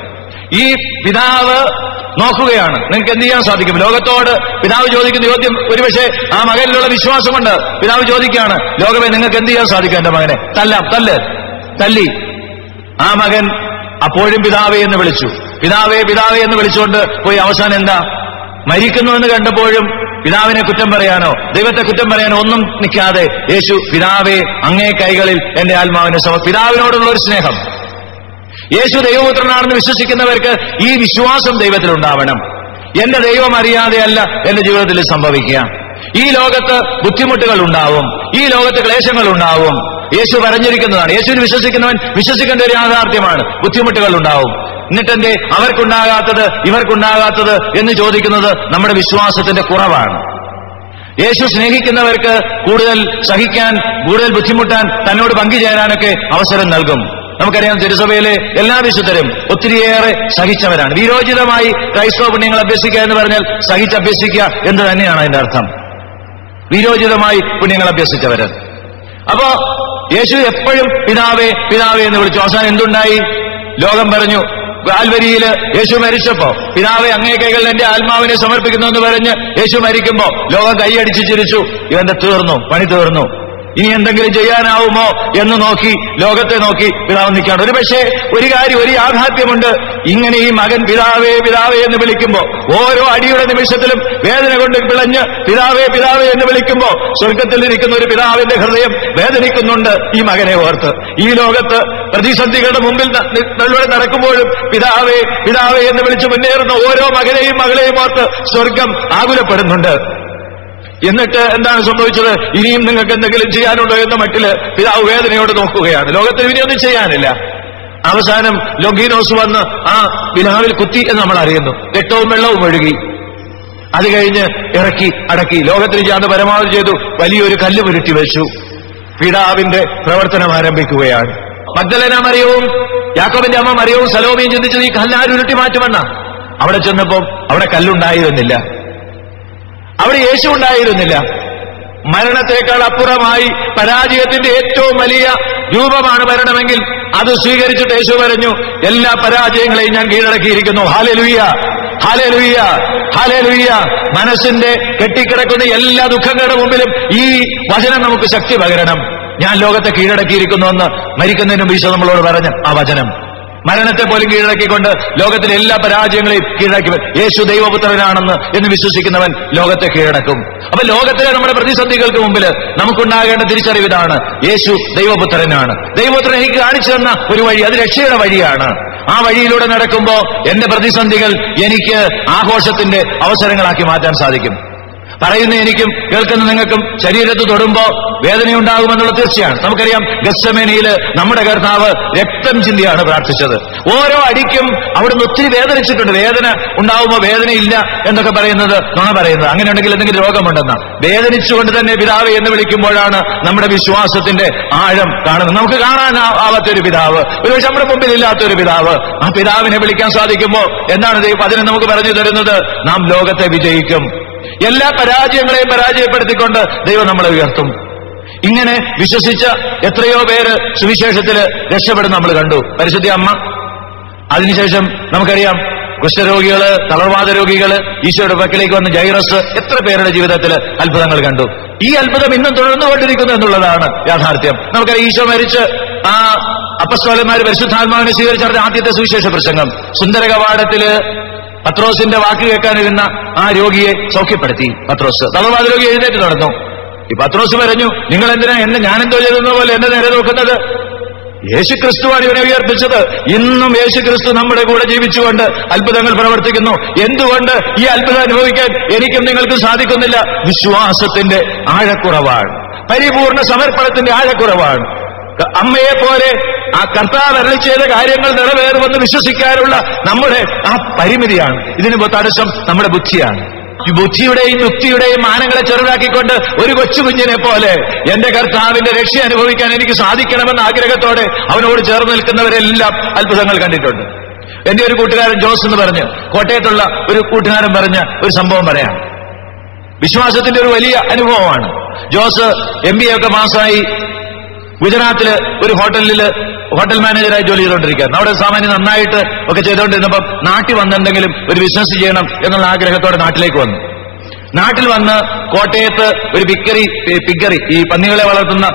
ഈ പിതാവ് നോക്കുകയാണ്, നിങ്ങൾക്ക് എന്ത് ചെയ്യാൻ സാധിക്കും? ലോകത്തോട് പിതാവ് ചോദിക്കുന്ന ചോദ്യം ഒരുപക്ഷെ ആ മകനിലുള്ള വിശ്വാസം കൊണ്ട് പിതാവ് ചോദിക്കുകയാണ്, ലോകമേ നിങ്ങൾക്ക് എന്ത് ചെയ്യാൻ സാധിക്കും? എന്റെ മകനെ തല്ലി. ആ മകൻ അപ്പോഴും പിതാവേ എന്ന് വിളിച്ചു. പിതാവേ പിതാവേ എന്ന് വിളിച്ചുകൊണ്ട് പോയി അവസാനം എന്താ? മരിക്കുന്നുവെന്ന് കണ്ടപ്പോഴും പിതാവിനെ കുറ്റം പറയാനോ ദൈവത്തെ കുറ്റം പറയാനോ ഒന്നും നിൽക്കാതെ യേശു പിതാവേ അങ്ങേ കൈകളിൽ എന്റെ ആത്മാവിനെ പിതാവിനോടുള്ള ഒരു സ്നേഹം. യേശു ദൈവപുത്രനാണെന്ന് വിശ്വസിക്കുന്നവർക്ക് ഈ വിശ്വാസം ദൈവത്തിലുണ്ടാവണം. എന്റെ ദൈവം അറിയാതെയല്ല എന്റെ ജീവിതത്തിൽ സംഭവിക്കുക. ഈ ലോകത്ത് ബുദ്ധിമുട്ടുകൾ ഉണ്ടാവും, ഈ ലോകത്ത് ക്ലേശങ്ങൾ ഉണ്ടാവും. യേശു പറഞ്ഞിരിക്കുന്നതാണ്. യേശുവിന് വിശ്വസിക്കുന്നവൻ വിശ്വസിക്കേണ്ട ഒരു യാഥാർത്ഥ്യമാണ്. ബുദ്ധിമുട്ടുകൾ ഉണ്ടാവും. എന്നിട്ടെന്റെ അവർക്കുണ്ടാകാത്തത് ഇവർക്കുണ്ടാകാത്തത് എന്ന് ചോദിക്കുന്നത് നമ്മുടെ വിശ്വാസത്തിന്റെ കുറവാണ്. യേശു സ്നേഹിക്കുന്നവർക്ക് കൂടുതൽ സഹിക്കാൻ, കൂടുതൽ ബുദ്ധിമുട്ടാൻ, തന്നോട് പങ്കുചേരാനൊക്കെ അവസരം നൽകും. നമുക്കറിയാം, തിരുസഭയിലെ എല്ലാ വിശുദ്ധരും ഒത്തിരിയേറെ സഹിച്ചവരാണ്. വീരോചിതമായി ക്രൈസ്തവ പുണ്യങ്ങൾ അഭ്യസിക്കുക എന്ന് പറഞ്ഞാൽ സഹിച്ചഭ്യസിക്കുക എന്ന് തന്നെയാണ് അതിന്റെ അർത്ഥം. വീരോചിതമായി പുണ്യങ്ങൾ അഭ്യസിച്ചവര്. അപ്പോ യേശു എപ്പോഴും പിതാവേ പിതാവേ എന്ന് വിളിച്ചു. അവസാനം എന്തുണ്ടായി? ലോകം പറഞ്ഞു. കാൽവരിയില് യേശു മരിച്ചപ്പോ പിതാവേ അങ്ങേ കൈകളിൽ എന്റെ ആത്മാവിനെ സമർപ്പിക്കുന്നു എന്ന് പറഞ്ഞ് യേശു മരിക്കുമ്പോ ലോകം കൈയടിച്ച് ചിരിച്ചു. ഇവന്റെ തീർന്നു, പണി തീർന്നു. ഇനി എന്തെങ്കിലും ചെയ്യാനാവുമോ എന്ന് നോക്കി, ലോകത്തെ നോക്കി പിതാവ് നിൽക്കുകയാണ്. ഒരു പക്ഷേ ഒരു കാര്യം, ഒരു യാഥാർത്ഥ്യമുണ്ട്. ഇങ്ങനെ ഈ മകൻ പിതാവേ പിതാവേ എന്ന് വിളിക്കുമ്പോ, ഓരോ അടിയുടെ നിമിഷത്തിലും വേദന കൊണ്ട് പിളഞ്ഞ് പിതാവേ പിതാവേ എന്ന് വിളിക്കുമ്പോ സ്വർഗത്തിൽ ഇരിക്കുന്ന ഒരു പിതാവിന്റെ ഹൃദയം വേദനിക്കുന്നുണ്ട് ഈ മകനെ ഓർത്ത്. ഈ ലോകത്ത് പ്രതിസന്ധികളുടെ മുമ്പിൽ നടക്കുമ്പോഴും പിതാവേ പിതാവേ എന്ന് വിളിച്ച് മുന്നേറുന്ന ഓരോ മകനെയും മകളെയും ഓർത്ത് സ്വർഗം ആകുലപ്പെടുന്നുണ്ട്. എന്നിട്ട് എന്താണ് സംഭവിച്ചത്? ഇനിയും നിങ്ങൾക്ക് എന്തെങ്കിലും ചെയ്യാനുണ്ടോ എന്ന മട്ടില് പിതാവ് വേദനയോട് നോക്കുകയാണ്. ലോകത്തിന് ഇനിയൊന്നും ചെയ്യാനില്ല. അവസാനം ലൊങ്കീനോസ് വന്ന് ആ പിതാവിൽ കുത്തി എന്ന് നമ്മൾ അറിയുന്നു. രക്തവും വെള്ളവും ഒഴുകി. അത് കഴിഞ്ഞ് ഇറക്കി അടക്കി. ലോകത്തിന് ചെയ്യാന്ന് പരമാവധി ചെയ്തു. വലിയൊരു കല്ല് പുരട്ടി വെച്ചു. പിതാവിന്റെ പ്രവർത്തനം ആരംഭിക്കുകയാണ്. മഗ്ദലേന മറിയവും യാക്കോബിന്റെ അമ്മ മറിയവും സലോമിയും ചിന്തിച്ചത് ഈ കല്ലാരും ഉരുട്ടി മാറ്റുമെന്ന. അവിടെ ചെന്നപ്പോൾ അവിടെ കല്ലുണ്ടായിരുന്നില്ല, അവിടെ യേശു ഉണ്ടായിരുന്നില്ല. മരണത്തെക്കാൾ അപ്പുറമായി പരാജയത്തിന്റെ ഏറ്റവും വലിയ രൂപമാണ് മരണമെങ്കിൽ അത് സ്വീകരിച്ചിട്ട് യേശു പറഞ്ഞു, എല്ലാ പരാജയങ്ങളെയും ഞാൻ കീഴടക്കിയിരിക്കുന്നു. Hallelujah, hallelujah, hallelujah. മനസ്സിന്റെ കെട്ടിക്കിടക്കുന്ന എല്ലാ ദുഃഖങ്ങളുടെ മുമ്പിലും ഈ വചനം നമുക്ക് ശക്തി പകരണം. ഞാൻ ലോകത്തെ കീഴടക്കിയിരിക്കുന്നുവെന്ന് മരിക്കുന്നതിന് മുമ്പ് ഈശോ നമ്മളോട് പറഞ്ഞ ആ വചനം, മരണത്തെ പോലും കീഴടക്കിക്കൊണ്ട് ലോകത്തിലെ എല്ലാ പരാജയങ്ങളെയും കീഴടക്കി. യേശു ദൈവപുത്രനാണെന്ന് എന്ന് വിശ്വസിക്കുന്നവൻ ലോകത്തെ കീഴടക്കും. അപ്പൊ ലോകത്തിലെ നമ്മുടെ പ്രതിസന്ധികൾക്ക് മുമ്പിൽ നമുക്കുണ്ടാകേണ്ട തിരിച്ചറിവ് ഇതാണ്: യേശു ദൈവപുത്രനാണ്. ദൈവപുത്രൻ എനിക്ക് കാണിച്ചു തന്ന ഒരു വഴി, അത് രക്ഷയുടെ വഴിയാണ്. ആ വഴിയിലൂടെ നടക്കുമ്പോ എന്റെ പ്രതിസന്ധികൾ എനിക്ക് ആഘോഷത്തിന്റെ അവസരങ്ങളാക്കി മാറ്റാൻ സാധിക്കും. പറയുന്ന എനിക്കും കേൾക്കുന്ന നിങ്ങൾക്കും ശരീരത്ത് തൊടുമ്പോ വേദനയുണ്ടാകുമെന്നുള്ള തീർച്ചയാണ്. നമുക്കറിയാം, ഗത്സമേനയില് നമ്മുടെ കർത്താവ് രക്തം ചിന്തിയാണ് പ്രാർത്ഥിച്ചത്. ഓരോ അടിക്കും അവിടുന്ന് ഒത്തിരി വേദനിച്ചിട്ടുണ്ട്. വേദന ഉണ്ടാവുമ്പോ വേദനയില്ല എന്നൊക്കെ പറയുന്നത് നുണ പറയുന്നത്. അങ്ങനെ ഉണ്ടെങ്കിൽ എന്തെങ്കിലും രോഗമുണ്ടെന്ന. വേദനിച്ചുകൊണ്ട് തന്നെ പിതാവ് എന്ന് വിളിക്കുമ്പോഴാണ് നമ്മുടെ വിശ്വാസത്തിന്റെ ആഴം കാണുന്നത്. നമുക്ക് കാണാനാവാത്തൊരു പിതാവ്, ഒരുപക്ഷെ നമ്മുടെ മുമ്പിൽ ഇല്ലാത്തൊരു പിതാവ്, ആ പിതാവിനെ വിളിക്കാൻ സാധിക്കുമ്പോ എന്താണ് ദൈവം അതിനെ നമുക്ക് പറഞ്ഞു തരുന്നത്? നാം ലോകത്തെ വിജയിക്കും. എല്ലാ പരാജയങ്ങളെയും പരാജയപ്പെടുത്തിക്കൊണ്ട് ദൈവം നമ്മളെ ഉയർത്തും. ഇങ്ങനെ വിശ്വസിച്ച എത്രയോ പേര് സുവിശേഷത്തില് രക്ഷപ്പെടുന്ന നമ്മൾ കണ്ടു. പരിശുദ്ധ അമ്മ, അതിനുശേഷം നമുക്കറിയാം കുഷ്ഠരോഗികള്, തളർവാദ രോഗികള്, ഈശോയുടെ പക്കലേക്ക് വന്ന് ജൈറസ്, എത്ര പേരുടെ ജീവിതത്തിൽ അത്ഭുതങ്ങൾ കണ്ടു. ഈ അത്ഭുതം ഇന്നും തുടർന്നുകൊണ്ടിരിക്കുന്നു എന്നുള്ളതാണ് യാഥാർത്ഥ്യം. നമുക്കറിയാം, ഈശോ മരിച്ച് ആ അപ്പസ്തോലന്മാര് പരിശുദ്ധാത്മാവിനെ സ്വീകരിച്ച ആദ്യത്തെ സുവിശേഷ പ്രസംഗം സുന്ദര കവാടത്തില് പത്രോസിന്റെ വാക്ക് കേൾക്കാനിരുന്ന ആ രോഗിയെ സൗഖ്യപ്പെടുത്തി. പത്രോസ് തളർവാദ രോഗി എഴുന്നേറ്റ് നടന്നു. ഈ പത്രോസ് പറഞ്ഞു, നിങ്ങൾ എന്തിനാ ഞാനെന്തോ ചെയ്തെന്ന പോലെ എന്നെ നേരെ നോക്കുന്നത്? യേശുക്രിസ്തുവാണ് ഇവനെ ഉയർപ്പിച്ചത്. ഇന്നും യേശുക്രിസ്തു നമ്മുടെ കൂടെ ജീവിച്ചുകൊണ്ട് അത്ഭുതങ്ങൾ പ്രവർത്തിക്കുന്നു. എന്തുകൊണ്ട് ഈ അത്ഭുതം അനുഭവിക്കാൻ എനിക്കും നിങ്ങൾക്കും സാധിക്കുന്നില്ല? വിശ്വാസത്തിന്റെ ആഴക്കുറവാണ്, പരിപൂർണ സമർപ്പണത്തിന്റെ ആഴക്കുറവാണ്. അമ്മയെ പോലെ ആ കർത്താവ് അരുളി ചെയ്ത കാര്യങ്ങൾ നിറവേറുമെന്ന് വിശ്വസിക്കാനുള്ള നമ്മുടെ ആ പരിമിതിയാണ്. ഇതിന് തടസ്സം നമ്മുടെ ബുദ്ധിയാണ്. ഈ ബുദ്ധിയുടെയും യുക്തിയുടെയും മാനങ്ങളെ ചെറുതാക്കിക്കൊണ്ട് ഒരു കൊച്ചു കുഞ്ഞിനെ പോലെ എന്റെ കർത്താവിന്റെ രക്ഷ അനുഭവിക്കാൻ എനിക്ക് സാധിക്കണമെന്ന ആഗ്രഹത്തോടെ അവനോട് ചേർന്ന് നിൽക്കുന്നവരെല്ലാം അത്ഭുതങ്ങൾ കണ്ടിട്ടുണ്ട്. എന്റെ ഒരു കൂട്ടുകാരൻ ജോസ് എന്ന് പറഞ്ഞ്, കോട്ടയത്തുള്ള ഒരു കൂട്ടുകാരൻ പറഞ്ഞ ഒരു സംഭവം പറയാം. വിശ്വാസത്തിന്റെ ഒരു വലിയ അനുഭവമാണ്. ജോസ് MBA ഒക്കെ പാസ്സായി ഗുജറാത്തില് ഒരു ഹോട്ടൽ മാനേജറായി ജോലി ചെയ്തുകൊണ്ടിരിക്കുകയാണ്. അവിടെ സാമാന്യം നന്നായിട്ട് ഒക്കെ ചെയ്തുകൊണ്ടിരുന്നപ്പം നാട്ടിൽ വന്നെന്തെങ്കിലും ഒരു ബിസിനസ് ചെയ്യണം എന്നുള്ള ആഗ്രഹത്തോടെ നാട്ടിലേക്ക് വന്നു. നാട്ടിൽ വന്ന് കോട്ടയത്ത് ഒരു പിഗറി ഈ പന്നികളെ വളർത്തുന്ന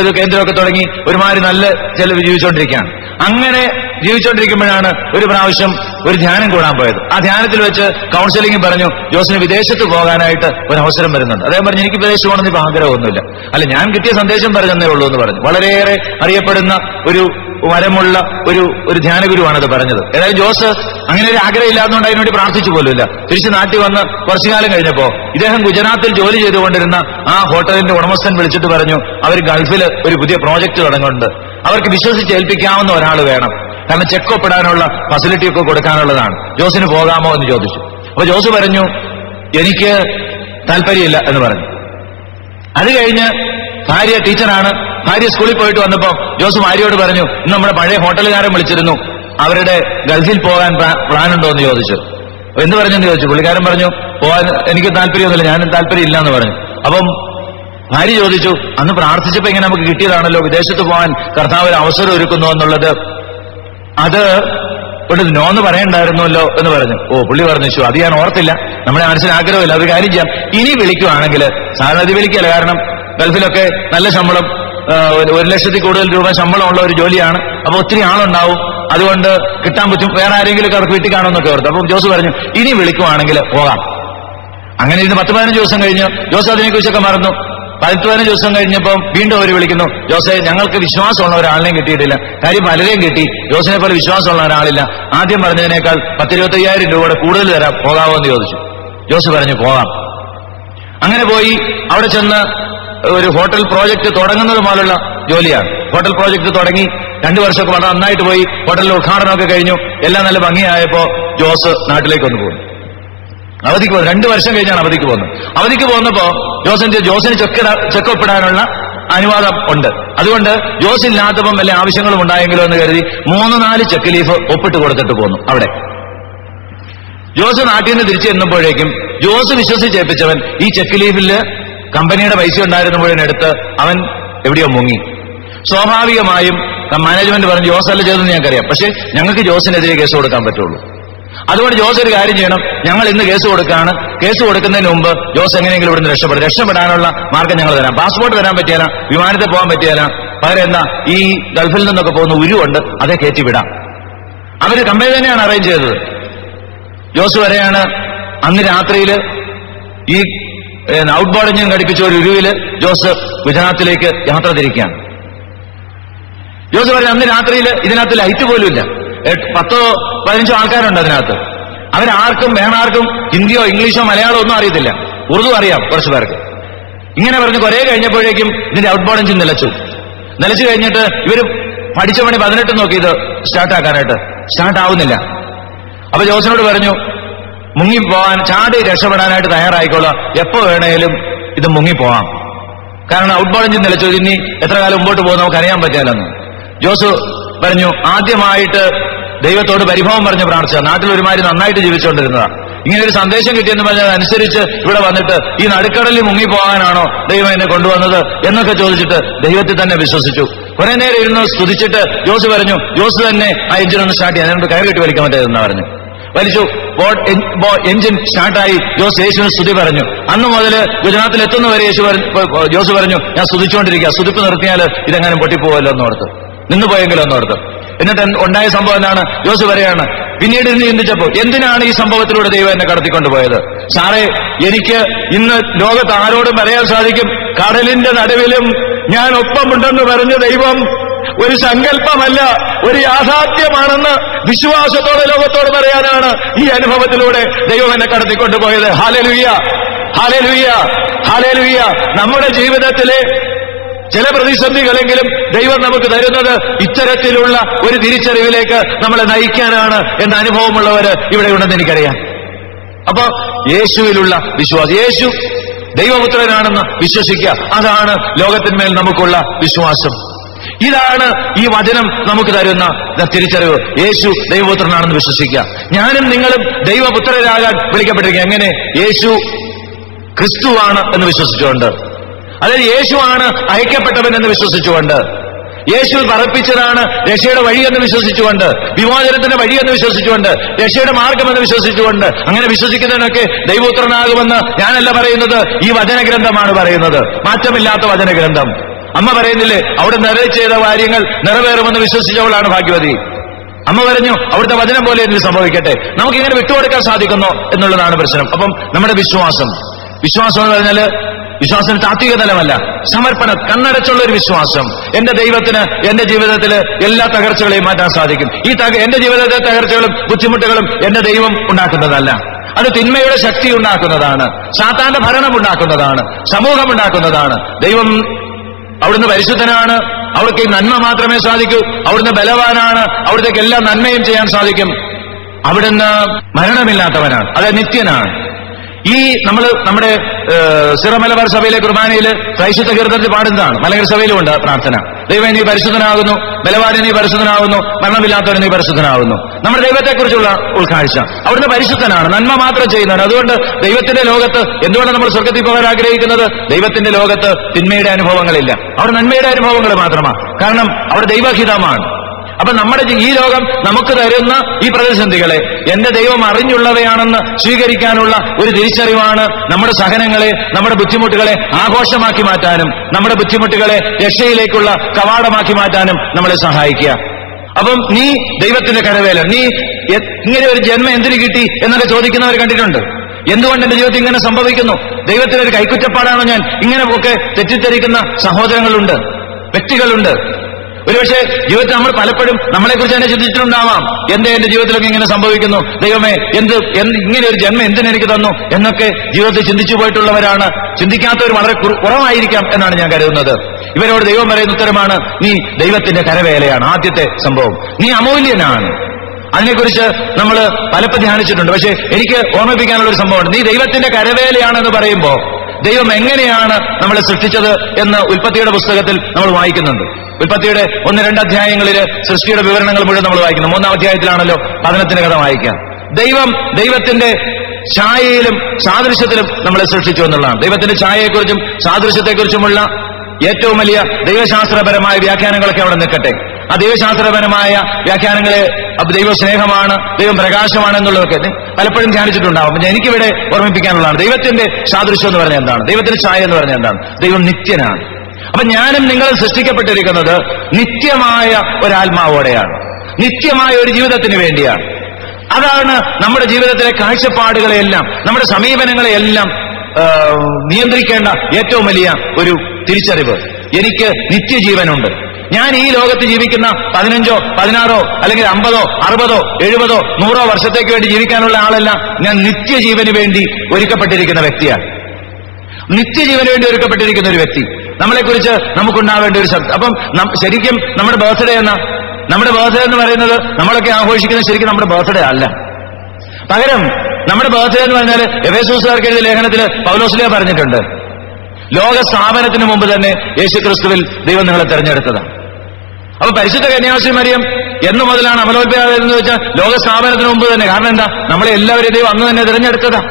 ഒരു കേന്ദ്രമൊക്കെ തുടങ്ങി ഒരുമാതിരി നല്ല ചെലവ് ജീവിച്ചുകൊണ്ടിരിക്കുകയാണ്. അങ്ങനെ ജീവിച്ചുകൊണ്ടിരിക്കുമ്പോഴാണ് ഒരു പ്രാവശ്യം ഒരു ധ്യാനം കൂടാൻ പോയത്. ആ ധ്യാനത്തിൽ വെച്ച് കൗൺസിലിംഗ് പറഞ്ഞു, ജോസിന് വിദേശത്ത് പോകാനായിട്ട് ഒരു അവസരം വരുന്നുണ്ട്. അദ്ദേഹം പറഞ്ഞു, എനിക്ക് വിദേശത്ത് പോകണമെന്ന് ഇപ്പൊ ആഗ്രഹമൊന്നുമില്ല. അല്ല, ഞാൻ കിട്ടിയ സന്ദേശം പറഞ്ഞതേ ഉള്ളൂ എന്ന് പറഞ്ഞു. വളരെയേറെ അറിയപ്പെടുന്ന ഒരു വരമുള്ള ഒരു ധ്യാനഗുരുവാണത് പറഞ്ഞത്. ഏതായാലും ജോസ് അങ്ങനെ ഒരു ആഗ്രഹം ഇല്ലാത്തതുകൊണ്ട് അതിനുവേണ്ടി പ്രാർത്ഥിച്ചു പോലുമില്ല. തിരിച്ച് നാട്ടിൽ വന്ന് കുറച്ചു കാലം കഴിഞ്ഞപ്പോ ഇദ്ദേഹം ഗുജറാത്തിൽ ജോലി ചെയ്തുകൊണ്ടിരുന്ന ആ ഹോട്ടലിന്റെ ഉടമസ്ഥൻ വിളിച്ചിട്ട് പറഞ്ഞു, അവർ ഗൾഫിൽ ഒരു പുതിയ പ്രോജക്റ്റ് തുടങ്ങുന്നുണ്ട്, അവർക്ക് വിശ്വസിച്ച് ഏൽപ്പിക്കാവുന്ന ഒരാൾ വേണം, കാരണം ചെക്ക് ഒപ്പിടാനുള്ള ഫെസിലിറ്റി ഒക്കെ കൊടുക്കാനുള്ളതാണ്, ജോസിന് പോകാമോ എന്ന് ചോദിച്ചു. അപ്പൊ ജോസ് പറഞ്ഞു, എനിക്ക് താല്പര്യമില്ല എന്ന് പറഞ്ഞു. അത് കഴിഞ്ഞ് ഭാര്യ ടീച്ചറാണ്. ഭാര്യ സ്കൂളിൽ പോയിട്ട് വന്നപ്പോ ജോസ് ഭാര്യയോട് പറഞ്ഞു, ഇന്ന് നമ്മുടെ പഴയ ഹോട്ടലുകാരൻ വിളിച്ചിരുന്നു, അവരുടെ ഗൾഫിൽ പോകാൻ പ്ലാൻ ഉണ്ടോ എന്ന് ചോദിച്ചു. എന്ത് പറഞ്ഞെന്ന് ചോദിച്ചു. പുള്ളിക്കാരൻ പറഞ്ഞു, പോകാൻ എനിക്ക് താല്പര്യമൊന്നുമില്ല, ഞാനും താല്പര്യം ഇല്ല എന്ന് പറഞ്ഞു. അപ്പം ഭാര്യ ചോദിച്ചു, അന്ന് പ്രാർത്ഥിച്ചപ്പോ ഇങ്ങനെ നമുക്ക് കിട്ടിയതാണല്ലോ, വിദേശത്ത് പോകാൻ കർത്താവ് ഒരു അവസരം ഒരുക്കുന്നു എന്നുള്ളത്, അത് ഒരു നോന്ന് പറയണ്ടായിരുന്നല്ലോ എന്ന് പറഞ്ഞു. പുള്ളി പറഞ്ഞു, അത് ഞാൻ ഓർത്തില്ല, നമ്മുടെ മനസ്സിന് ആഗ്രഹമില്ല, ഒരു കാര്യം ചെയ്യാം, ഇനി വിളിക്കുവാണെങ്കിൽ, സാധാരണ അത് വിളിക്കല്ല, കാരണം ഗൾഫിലൊക്കെ നല്ല ശമ്പളം, 1,00,000 കൂടുതൽ രൂപ ശമ്പളമുള്ള ഒരു ജോലിയാണ്. അപ്പൊ ഒത്തിരി ആളുണ്ടാവും, അതുകൊണ്ട് കിട്ടാൻ പറ്റും, വേറെ ആരെങ്കിലും അവർക്ക് വീട്ടിൽ കാണുമെന്നൊക്കെ ഓർത്തു. അപ്പം ജോസ് പറഞ്ഞു, ഇനി വിളിക്കുവാണെങ്കിൽ പോകാം. അങ്ങനെ ഇതിന് 10-15 ദിവസം കഴിഞ്ഞ് ജോസ് അതിനെക്കുറിച്ചൊക്കെ മറന്നു. 10-15 ദിവസം കഴിഞ്ഞപ്പം വീണ്ടും അവർ വിളിക്കുന്നു, ജോസെ ഞങ്ങൾക്ക് വിശ്വാസമുള്ള ഒരാളിനെയും കിട്ടിയിട്ടില്ല, കാര്യം പലരെയും കിട്ടി, ജോസിനെ പോലെ വിശ്വാസമുള്ള ഒരാളില്ല, ആദ്യം പറഞ്ഞതിനേക്കാൾ 10-25,000 രൂപയുടെ കൂടുതൽ തരാം, പോകാമോ എന്ന് ചോദിച്ചു. ജോസ് പറഞ്ഞു, പോകാം. അങ്ങനെ പോയി അവിടെ ചെന്ന് ഒരു ഹോട്ടൽ പ്രോജക്ട് തുടങ്ങുന്നത് പോലുള്ള ജോലിയാണ്. ഹോട്ടൽ പ്രോജക്ട് തുടങ്ങി 2 വർഷമൊക്കെ വളരെ നന്നായിട്ട് പോയി. ഹോട്ടലിന്റെ ഉദ്ഘാടനമൊക്കെ കഴിഞ്ഞു, എല്ലാം നല്ല ഭംഗിയായപ്പോ ജോസ് നാട്ടിലേക്ക് ഒന്ന് പോകുന്നു. അവധിക്ക് പോകുന്നു. 2 വർഷം കഴിഞ്ഞാണ് അവധിക്ക് പോകുന്നത്. അവധിക്ക് പോകുന്നപ്പോ ജോസിന് ചെക്കൊപ്പിടാനുള്ള അനുവാദം ഉണ്ട്. അതുകൊണ്ട് ജോസ് ഇല്ലാത്തപ്പം വല്ല ആവശ്യങ്ങളും ഉണ്ടായെങ്കിലോ എന്ന് കരുതി 3-4 ചെക്ക് ലീഫ് ഒപ്പിട്ട് കൊടുത്തിട്ട് പോന്നു. അവിടെ ജോസ് നാട്ടിൽ നിന്ന് തിരിച്ചു ചെന്നപ്പോഴേക്കും ജോസ് വിശ്വസിച്ചേൽപ്പിച്ചവൻ ഈ ചെക്ക് ലീഫില് കമ്പനിയുടെ പൈസ ഉണ്ടായിരുന്നപ്പോഴെടുത്ത് അവൻ എവിടെയോ മുങ്ങി. സ്വാഭാവികമായും മാനേജ്മെന്റ് പറഞ്ഞു, ജോസ് അല്ല ചെയ്തെന്ന് ഞങ്ങൾക്കറിയാം, പക്ഷെ ഞങ്ങൾക്ക് ജോസിനെതിരെ കേസ് കൊടുക്കാൻ പറ്റുള്ളൂ. അതുകൊണ്ട് ജോസ് ഒരു കാര്യം ചെയ്യണം, ഞങ്ങൾ ഇന്ന് കേസ് കൊടുക്കുകയാണ്, കേസ് കൊടുക്കുന്നതിന് മുമ്പ് ജോസ് എങ്ങനെയെങ്കിലും ഇവിടുന്ന് രക്ഷപ്പെടാനുള്ള മാർഗം ഞങ്ങൾ തരാം. പാസ്പോർട്ട് തരാൻ പറ്റിയാല, വിമാനത്തിൽ പോകാൻ പറ്റിയാല, പകരം എന്താ ഈ ഗൾഫിൽ നിന്നൊക്കെ പോകുന്ന ഉരുവുണ്ട്, അതേ കയറ്റി വിടാം. അവര് കമ്പനി തന്നെയാണ് അറേഞ്ച് ചെയ്തത്. ജോസ് വരെയാണ് അന്ന് രാത്രിയിൽ ഈ ഔട്ട് ബോർഡ് എഞ്ചിൻ ഘടിപ്പിച്ച ഒരു ഉരുവില് ജോസ് ഗുജറാത്തിലേക്ക് യാത്ര തിരിക്കുകയാണ്. ജോസ് പറയാം, അന്ന് രാത്രിയിൽ ഇതിനകത്ത് ലൈറ്റ് പോലും ഇല്ല, 10-15 ആൾക്കാരുണ്ട് അതിനകത്ത്. അവരാർക്കും വേണാർക്കും ഹിന്ദിയോ ഇംഗ്ലീഷോ മലയാളമോ ഒന്നും അറിയത്തില്ല, ഉറുദു അറിയാം കുറച്ചു പേർക്ക്. ഇങ്ങനെ പറഞ്ഞ് കുറെ കഴിഞ്ഞപ്പോഴേക്കും ഇതിന്റെ ഔട്ട് ബോർഡ് എഞ്ചിൻ നിലച്ചു കഴിഞ്ഞിട്ട് ഇവര് പഠിച്ച പണി 18 നോക്കി ഇത് സ്റ്റാർട്ടാക്കാനായിട്ട്, സ്റ്റാർട്ട് ആവുന്നില്ല. അപ്പൊ ജോസിനോട് പറഞ്ഞു, മുങ്ങിപ്പോവാൻ ചാടി രക്ഷപ്പെടാനായിട്ട് തയ്യാറായിക്കോളാം, എപ്പോ വേണേലും ഇത് മുങ്ങിപ്പോവാം, കാരണം ഔട്ട് ബോർഡ് എഞ്ചിൻ നിലച്ചു, ഇനി എത്ര കാലം മുമ്പോട്ട് പോകുന്ന നമുക്ക് അറിയാൻ പറ്റിയാലെന്ന്. ജോസ് പറഞ്ഞു, ആദ്യമായിട്ട് ദൈവത്തോട് പരിഭവം പറഞ്ഞ് പ്രാർത്ഥിച്ച, നാട്ടിൽ ഒരുമാതിരി നന്നായിട്ട് ജീവിച്ചുകൊണ്ടിരുന്നതാ, ഇങ്ങനെ ഒരു സന്ദേശം കിട്ടിയെന്ന് പറഞ്ഞത് അനുസരിച്ച് ഇവിടെ വന്നിട്ട് ഈ നടുക്കടലിൽ മുങ്ങിപ്പോകാനാണോ ദൈവം എന്നെ കൊണ്ടുവന്നത് എന്നൊക്കെ ചോദിച്ചിട്ട് ദൈവത്തിൽ തന്നെ വിശ്വസിച്ചു. കുറെ നേരം ഇരുന്ന് സ്തുതിച്ചിട്ട് ജോസ് പറഞ്ഞു, ജോസ് തന്നെ ആ എഞ്ചിനൊന്ന് സ്റ്റാർട്ട് ചെയ്യാൻ, അതിനോട് കയറി കെട്ടി വലിക്കാൻ പറ്റിയതെന്ന് പറഞ്ഞു. വലിച്ചു. എഞ്ചിൻ സ്റ്റാർട്ടായി. ജോസ് യേശുവിന് സ്തുതി പറഞ്ഞു. അന്ന് മുതൽ ഗുജറാത്തിൽ എത്തുന്നവരെ ജോസ് പറഞ്ഞു, ഞാൻ സ്തുതിച്ചുകൊണ്ടിരിക്കുക, സ്തുതിപ്പ് നിർത്തിയാൽ ഇതെങ്ങാനും പൊട്ടിപ്പോവല്ലോ എന്നോർത്ത്, നിന്നുപോയെങ്കിലോ എന്നോർത്ത്. എന്നിട്ട് ഉണ്ടായ സംഭവം എന്താണ്? ജോസ് പറയാണ്, പിന്നീട് ഇന്ന് ചിന്തിച്ചപ്പോ എന്തിനാണ് ഈ സംഭവത്തിലൂടെ ദൈവം എന്നെ കടത്തിക്കൊണ്ടുപോയത്? സാറേ, എനിക്ക് ഇന്ന് ലോകത്ത് ആരോടും പറയാൻ സാധിക്കും, കടലിന്റെ നടുവിലും ഞാൻ ഒപ്പമുണ്ടെന്ന് പറഞ്ഞ ദൈവം ഒരു സങ്കല്പമല്ല, ഒരു യാഥാർത്ഥ്യമാണെന്ന് വിശ്വാസത്തോടെ ലോകത്തോട് പറയാനാണ് ഈ അനുഭവത്തിലൂടെ ദൈവം എന്നെ കടത്തിക്കൊണ്ടുപോയത്. Hallelujah, hallelujah, hallelujah. നമ്മുടെ ജീവിതത്തിലെ ചില പ്രതിസന്ധികളെങ്കിലും ദൈവം നമുക്ക് തരുന്നത് ഇത്തരത്തിലുള്ള ഒരു തിരിച്ചറിവിലേക്ക് നമ്മളെ നയിക്കാനാണ് എന്ന അനുഭവമുള്ളവര് ഇവിടെ ഉണ്ടെന്ന് എനിക്കറിയാം. അപ്പൊ യേശുവിലുള്ള വിശ്വാസം, യേശു ദൈവപുത്രനാണെന്ന് വിശ്വസിക്കുക, അതാണ് ലോകത്തിന്മേൽ നമുക്കുള്ള വിശ്വാസം. ഇതാണ് ഈ വചനം നമുക്ക് തരുന്ന തിരിച്ചറിവ്. യേശു ദൈവപുത്രനാണെന്ന് വിശ്വസിക്കുക. ഞാനും നിങ്ങളും ദൈവപുത്രരാകാൻ വിളിക്കപ്പെട്ടിരിക്കുക. എങ്ങനെ? യേശു ക്രിസ്തുവാണ് എന്ന് വിശ്വസിച്ചുകൊണ്ട്, അതായത് യേശുവാണ് അയക്കപ്പെട്ടവൻ എന്ന് വിശ്വസിച്ചുകൊണ്ട്, യേശു പറപ്പിച്ചതാണ് രക്ഷയുടെ വഴിയെന്ന് വിശ്വസിച്ചുകൊണ്ട്, വിമോചനത്തിന്റെ വഴിയെന്ന് വിശ്വസിച്ചുകൊണ്ട്, രക്ഷയുടെ മാർഗമെന്ന് വിശ്വസിച്ചുകൊണ്ട്, അങ്ങനെ വിശ്വസിക്കുന്നതിനൊക്കെ ദൈവപുത്രനാകുമെന്ന് ഞാനല്ല പറയുന്നത്, ഈ വചനഗ്രന്ഥമാണ് പറയുന്നത്, മാറ്റമില്ലാത്ത വചനഗ്രന്ഥം. അമ്മ പറയുന്നില്ലേ, അവിടെ ചെയ്ത കാര്യങ്ങൾ നിറവേറുമെന്ന് വിശ്വസിച്ചവളാണ് ഭാഗ്യവതി. അമ്മ പറഞ്ഞു, അവിടുത്തെ വചനം പോലെ എന്നിൽ സംഭവിക്കട്ടെ. നമുക്കിങ്ങനെ വിട്ടുകൊടുക്കാൻ സാധിക്കുന്നോ എന്നുള്ളതാണ് പ്രശ്നം. അപ്പം നമ്മുടെ വിശ്വാസം എന്ന് പറഞ്ഞാൽ വിശ്വാസത്തിന് താത്വിക തലമല്ല, സമർപ്പണം, കണ്ണടച്ചുള്ള ഒരു വിശ്വാസം. എന്റെ ദൈവത്തിന് എന്റെ ജീവിതത്തില് എല്ലാ തകർച്ചകളെയും മാറ്റാൻ സാധിക്കും. എന്റെ ജീവിതത്തിലെ തകർച്ചകളും ബുദ്ധിമുട്ടുകളും എന്റെ ദൈവം ഉണ്ടാക്കുന്നതല്ല, അത് തിന്മയുടെ ശക്തി ഉണ്ടാക്കുന്നതാണ്, സാത്താന്റെ ഭരണം ഉണ്ടാക്കുന്നതാണ്, സമൂഹം ഉണ്ടാക്കുന്നതാണ്. ദൈവം അവിടുന്ന് പരിശുദ്ധനാണ്, അവിടേക്ക് നന്മ മാത്രമേ സാധിക്കൂ. അവിടുന്ന് ബലവാനാണ്, അവിടത്തേക്ക് എല്ലാ നന്മയും ചെയ്യാൻ സാധിക്കും. അവിടുന്ന് മരണമില്ലാത്തവനാണ്, അത് നിത്യനാണ്. ഈ നമ്മുടെ സിറ മലബാർ സഭയിലെ കുർബാനയിൽ ക്രൈസ്തവ കീർത്തനത്തിൽ പാടുന്നതാണ്. മലങ്കര സഭയിലും ഉണ്ട് പ്രാർത്ഥന. ദൈവം നീ പരിശുദ്ധനാകുന്നു, ബലവാൻ നീ പരിശുദ്ധനാകുന്നു, മരണമില്ലാത്തവൻ നീ പരിശുദ്ധനാകുന്നു. നമ്മുടെ ദൈവത്തെക്കുറിച്ചുള്ള ഉൾക്കാഴ്ച. അവിടുന്ന് പരിശുദ്ധനാണ്, നന്മ മാത്രം ചെയ്യുന്നതാണ്. അതുകൊണ്ട് ദൈവത്തിന്റെ ലോകത്ത് എന്തുകൊണ്ട് നമ്മൾ സ്വർഗത്തിൽ പോകാൻ ആഗ്രഹിക്കുന്നത്? ദൈവത്തിന്റെ ലോകത്ത് തിന്മയുടെ അനുഭവങ്ങളില്ല, അവിടെ നന്മയുടെ അനുഭവങ്ങൾ മാത്രമാണ്. കാരണം അവിടെ ദൈവഹിതമാണ്. അപ്പൊ നമ്മുടെ ഈ ലോകം നമുക്ക് തരുന്ന ഈ പ്രതിസന്ധികളെ എന്റെ ദൈവം അറിഞ്ഞുള്ളവയാണെന്ന് സ്വീകരിക്കാനുള്ള ഒരു തിരിച്ചറിവാണ് നമ്മുടെ സഹനങ്ങളെ, നമ്മുടെ ബുദ്ധിമുട്ടുകളെ ആഘോഷമാക്കി മാറ്റാനും നമ്മുടെ ബുദ്ധിമുട്ടുകളെ രക്ഷയിലേക്കുള്ള കവാടമാക്കി മാറ്റാനും നമ്മളെ സഹായിക്കുക. അപ്പം നീ ദൈവത്തിന്റെ കരവേല, നീ ഇങ്ങനെ ഒരു ജന്മം എന്തിനു കിട്ടി എന്നൊക്കെ ചോദിക്കുന്നവർ കണ്ടിട്ടുണ്ട്. എന്തുകൊണ്ട് എന്റെ ജീവിതത്തിൽ ഇങ്ങനെ സംഭവിക്കുന്നു? ദൈവത്തിന്റെ ഒരു കൈക്കുറ്റപ്പാടാണോ ഞാൻ? ഇങ്ങനെ ഒക്കെ തെറ്റിദ്ധരിക്കുന്ന സഹോദരങ്ങളുണ്ട്, വ്യക്തികളുണ്ട്. ഒരുപക്ഷെ ജീവിതത്തിൽ നമ്മൾ പലപ്പോഴും നമ്മളെക്കുറിച്ച് തന്നെ ചിന്തിച്ചിട്ടുണ്ടാവാം. എന്റെ ജീവിതത്തിലൊക്കെ ഇങ്ങനെ സംഭവിക്കുന്നു, ദൈവമേ ഇങ്ങനെ ഒരു ജന്മം എന്തിനെനിക്ക് തന്നു എന്നൊക്കെ ജീവിതത്തിൽ ചിന്തിച്ചു പോയിട്ടുള്ളവരാണ്. ചിന്തിക്കാത്തവർ വളരെ കുറവായിരിക്കാം എന്നാണ് ഞാൻ കരുതുന്നത്. ഇവരോട് ദൈവം പറയുന്ന ഉത്തരമാണ്, നീ ദൈവത്തിന്റെ കരവേലയാണ്. ആദ്യത്തെ സംഭവം, നീ അമൂല്യനാണ്. അതിനെക്കുറിച്ച് നമ്മൾ പലപ്പോൾ ധ്യാനിച്ചിട്ടുണ്ട്. പക്ഷെ എനിക്ക് ഓർമ്മിപ്പിക്കാനുള്ള ഒരു സംഭവമുണ്ട്. നീ ദൈവത്തിന്റെ കരവേലയാണെന്ന് പറയുമ്പോൾ ദൈവം എങ്ങനെയാണ് നമ്മളെ സൃഷ്ടിച്ചത് എന്ന് ഉൽപ്പത്തിയുടെ പുസ്തകത്തിൽ നമ്മൾ വായിക്കുന്നുണ്ട്. ഉൽപ്പത്തിയുടെ 1-2 അധ്യായങ്ങളിൽ സൃഷ്ടിയുടെ വിവരണങ്ങൾ മുഴുവൻ നമ്മൾ വായിക്കുന്നു. 3-ാം അധ്യായത്തിലാണല്ലോ പതനത്തിന്റെ കഥ വായിക്കാം. ദൈവത്തിന്റെ ഛായയിലും സാദൃശ്യത്തിലും നമ്മളെ സൃഷ്ടിച്ചു എന്നുള്ളതാണ്. ദൈവത്തിന്റെ ഛായയെക്കുറിച്ചും സാദൃശ്യത്തെക്കുറിച്ചുമുള്ള ഏറ്റവും വലിയ ദൈവശാസ്ത്രപരമായ വ്യാഖ്യാനങ്ങളൊക്കെ അവിടെ നിൽക്കട്ടെ. ആ ദൈവശാസ്ത്രപരമായ വ്യാഖ്യാനങ്ങളെ ദൈവ സ്നേഹമാണ്, ദൈവം പ്രകാശമാണ് എന്നുള്ളതൊക്കെ പലപ്പോഴും ധ്യാനിച്ചിട്ടുണ്ടാവും. എനിക്കിവിടെ ഓർമ്മിപ്പിക്കാനുള്ളതാണ്, ദൈവത്തിന്റെ സാദൃശ്യം എന്ന് പറഞ്ഞാൽ എന്താണ്, ദൈവത്തിന്റെ ഛായ എന്ന് പറഞ്ഞാൽ എന്താണ്? ദൈവം നിത്യനാണ്. അപ്പൊ ഞാനും നിങ്ങളും സൃഷ്ടിക്കപ്പെട്ടിരിക്കുന്നത് നിത്യമായ ഒരാത്മാവോടെയാണ്, നിത്യമായ ഒരു ജീവിതത്തിന് വേണ്ടിയാണ്. അതാണ് നമ്മുടെ ജീവിതത്തിലെ കാഴ്ചപ്പാടുകളെയെല്ലാം, നമ്മുടെ സമീപനങ്ങളെയെല്ലാം നിയന്ത്രിക്കേണ്ട ഏറ്റവും വലിയ ഒരു തിരിച്ചറിവ്. എനിക്ക് നിത്യജീവനുണ്ട്. ഞാൻ ഈ ലോകത്ത് ജീവിക്കുന്ന 15, 16 അല്ലെങ്കിൽ 50, 60, 70, 100 വർഷത്തേക്ക് വേണ്ടി ജീവിക്കാനുള്ള ആളല്ല. ഞാൻ നിത്യജീവന് വേണ്ടി ഒരുക്കപ്പെട്ടിരിക്കുന്ന വ്യക്തിയാണ്. നിത്യജീവന് വേണ്ടി ഒരുക്കപ്പെട്ടിരിക്കുന്ന ഒരു വ്യക്തി. നമ്മളെക്കുറിച്ച് നമുക്കുണ്ടാവേണ്ട ഒരു ശബ്ദം. അപ്പം ശരിക്കും നമ്മുടെ ബർത്ത്ഡേ എന്ന് പറയുന്നത് നമ്മളൊക്കെ ആഘോഷിക്കുന്നത് ശരിക്കും നമ്മുടെ ബർത്ത്ഡേ അല്ല. പകരം നമ്മുടെ ബർത്ത്ഡേ എന്ന് പറഞ്ഞാൽ എഫേസോസുകാർക്ക് എഴുതിയ ലേഖനത്തിൽ പൗലോസ്ലീഹ പറഞ്ഞിട്ടുണ്ട്, ലോക സ്ഥാപനത്തിന് മുമ്പ് തന്നെ യേശുക്രിസ്തുവിൽ ദൈവം നിങ്ങളെ തെരഞ്ഞെടുത്തതാണ്. അപ്പൊ പരിശുദ്ധ കന്യാശ്രീ മറിയം എന്നു മുതലാണ് അമലോത്ഭവമായതെന്ന് വെച്ചാൽ ലോക സ്ഥാപനത്തിന് മുമ്പ് തന്നെ. കാരണം എന്താ? നമ്മളെ എല്ലാവരെയും ദൈവം അന്ന് തന്നെ തിരഞ്ഞെടുത്തതാ.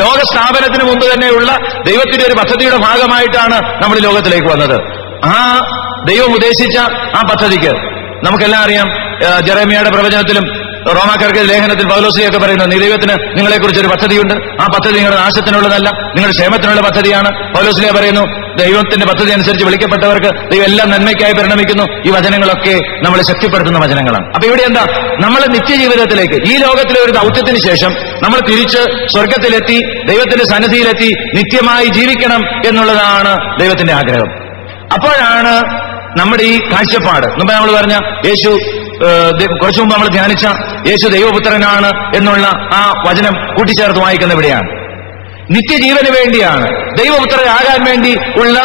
ലോക സ്ഥാപനത്തിന് മുമ്പ് തന്നെയുള്ള ദൈവത്തിന്റെ ഒരു പദ്ധതിയുടെ ഭാഗമായിട്ടാണ് നമ്മൾ ലോകത്തിലേക്ക് വന്നത്. ആ ദൈവം ഉദ്ദേശിച്ച ആ പദ്ധതിക്ക് നമുക്കെല്ലാം അറിയാം. ജെറേമിയയുടെ പ്രവചനത്തിലും റോമാക്കാർക്ക് ലേഖനത്തിൽ പൗലോസ്ലീഹയൊക്കെ പറയുന്നു, ദൈവത്തിന് നിങ്ങളെക്കുറിച്ചൊരു പദ്ധതിയുണ്ട്. ആ പദ്ധതി നിങ്ങളുടെ നാശത്തിനുള്ളതല്ല, നിങ്ങളുടെ ക്ഷേമത്തിനുള്ള പദ്ധതിയാണ്. പൗലോസ്ലീഹ പറയുന്നു, ദൈവത്തിന്റെ പദ്ധതി അനുസരിച്ച് വിളിക്കപ്പെട്ടവർക്ക് ദൈവം എല്ലാം നന്മയ്ക്കായി പരിണമിക്കുന്നു. ഈ വചനങ്ങളൊക്കെ നമ്മളെ ശക്തിപ്പെടുത്തുന്ന വചനങ്ങളാണ്. അപ്പൊ ഇവിടെ എന്താ? നമ്മൾ നിത്യജീവിതത്തിലേക്ക്, ഈ ലോകത്തിലെ ഒരു ദൗത്യത്തിന് ശേഷം നമ്മൾ തിരിച്ച് സ്വർഗത്തിലെത്തി, ദൈവത്തിന്റെ സന്നിധിയിലെത്തി നിത്യമായി ജീവിക്കണം എന്നുള്ളതാണ് ദൈവത്തിന്റെ ആഗ്രഹം. അപ്പോഴാണ് നമ്മുടെ ഈ കാഴ്ചപ്പാട്, മുമ്പ് നമ്മൾ പറഞ്ഞ യേശു, കുറച്ചു മുമ്പ് നമ്മൾ ധ്യാനിച്ച യേശു ദൈവപുത്രനാണ് എന്നുള്ള ആ വചനം കൂട്ടിച്ചേർത്ത് വായിക്കുന്ന ഇവിടെയാണ്. നിത്യജീവന് വേണ്ടിയാണ്, ദൈവപുത്രരാകാൻ വേണ്ടി ഉള്ള,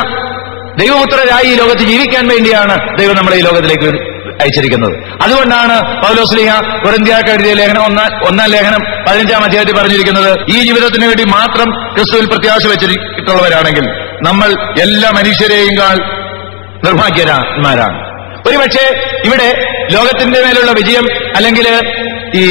ദൈവപുത്രരായി ഈ ലോകത്ത് ജീവിക്കാൻ വേണ്ടിയാണ് ദൈവം നമ്മളെ ഈ ലോകത്തിലേക്ക് അയച്ചിരിക്കുന്നത്. അതുകൊണ്ടാണ് പൗലോസ്ലീഹ കൊരിന്ത്യർക്ക് എഴുതിയ ലേഖനം 1-ാം ലേഖനം 15-ാം അധ്യായത്തിൽ പറഞ്ഞിരിക്കുന്നത്, ഈ ജീവിതത്തിന് വേണ്ടി മാത്രം ക്രിസ്തുവിൽ പ്രത്യാശ വെച്ചിട്ടുള്ളവരാണെങ്കിൽ നമ്മൾ എല്ലാ മനുഷ്യരെയും നിർഭാഗ്യന്മാരാണ്. ഒരുപക്ഷെ ഇവിടെ ലോകത്തിന്റെ മേലുള്ള വിജയം അല്ലെങ്കിൽ ഈ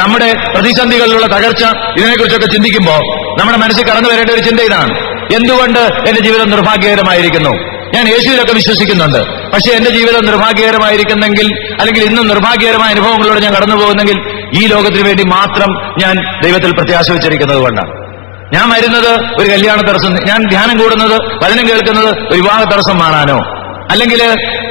നമ്മുടെ പ്രതിസന്ധികളിലുള്ള തകർച്ച, ഇതിനെക്കുറിച്ചൊക്കെ ചിന്തിക്കുമ്പോൾ നമ്മുടെ മനസ്സിൽ കടന്നു വരേണ്ട ഒരു ചിന്ത ഇതാണ്: എന്തുകൊണ്ട് എന്റെ ജീവിതം നിർഭാഗ്യകരമായിരിക്കുന്നു? ഞാൻ യേശുവിലൊക്കെ വിശ്വസിക്കുന്നുണ്ട്, പക്ഷെ എന്റെ ജീവിതം നിർഭാഗ്യകരമായിരിക്കുന്നെങ്കിൽ, അല്ലെങ്കിൽ ഇന്നും നിർഭാഗ്യകരമായ അനുഭവങ്ങളിലൂടെ ഞാൻ കടന്നു പോകുന്നെങ്കിൽ ഈ ലോകത്തിന് വേണ്ടി മാത്രം ഞാൻ ദൈവത്തിൽ പ്രത്യാശ വെച്ചിരിക്കുന്നത് കൊണ്ടാണ്. ഞാൻ വരുന്നത് ഒരു കല്യാണ തടസ്സം, ഞാൻ ധ്യാനം കൂടുന്നത്, വചനം കേൾക്കുന്നത് ഒരു വിവാഹ തടസ്സം മാറാനോ, അല്ലെങ്കിൽ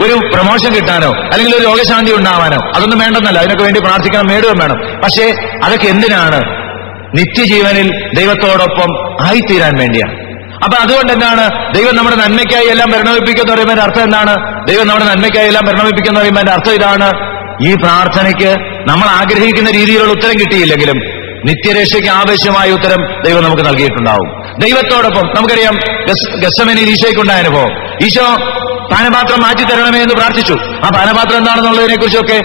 ഒരു പ്രമോഷൻ കിട്ടാനോ, അല്ലെങ്കിൽ ഒരു രോഗശാന്തി ഉണ്ടാവാനോ, അതൊന്നും വേണ്ടെന്നല്ല. അതിനൊക്കെ വേണ്ടി പ്രാർത്ഥിക്കണം, നേടുകയും വേണം. പക്ഷേ അതൊക്കെ എന്തിനാണ്? നിത്യജീവനിൽ ദൈവത്തോടൊപ്പം ആയിത്തീരാൻ വേണ്ടിയാണ്. അപ്പൊ അതുകൊണ്ട് എന്താണ്? ദൈവം നമ്മുടെ നന്മയ്ക്കായി എല്ലാം പരിണമിപ്പിക്കുന്ന പറയുമ്പോൾ അർത്ഥം എന്താണ്? ദൈവം നമ്മുടെ നന്മയ്ക്കായി എല്ലാം പരിണമിപ്പിക്കുന്ന പറയുമ്പോൾ അർത്ഥം ഇതാണ്: ഈ പ്രാർത്ഥനയ്ക്ക് നമ്മൾ ആഗ്രഹിക്കുന്ന രീതിയിലുള്ള ഉത്തരം കിട്ടിയില്ലെങ്കിലും നിത്യരക്ഷയ്ക്ക് ആവശ്യമായ ഉത്തരം ദൈവം നമുക്ക് നൽകിയിട്ടുണ്ടാവും. ദൈവത്തോടൊപ്പം നമുക്കറിയാം, ഗെത്സമനിയിൽ ഈശോയ്ക്കുണ്ടായ അനുഭവം. ഈശോ പാനപാത്രം മാറ്റി തരണമേ എന്ന് പ്രാർത്ഥിച്ചു. ആ പാനപാത്രം എന്താണെന്നുള്ളതിനെ കുറിച്ചൊക്കെ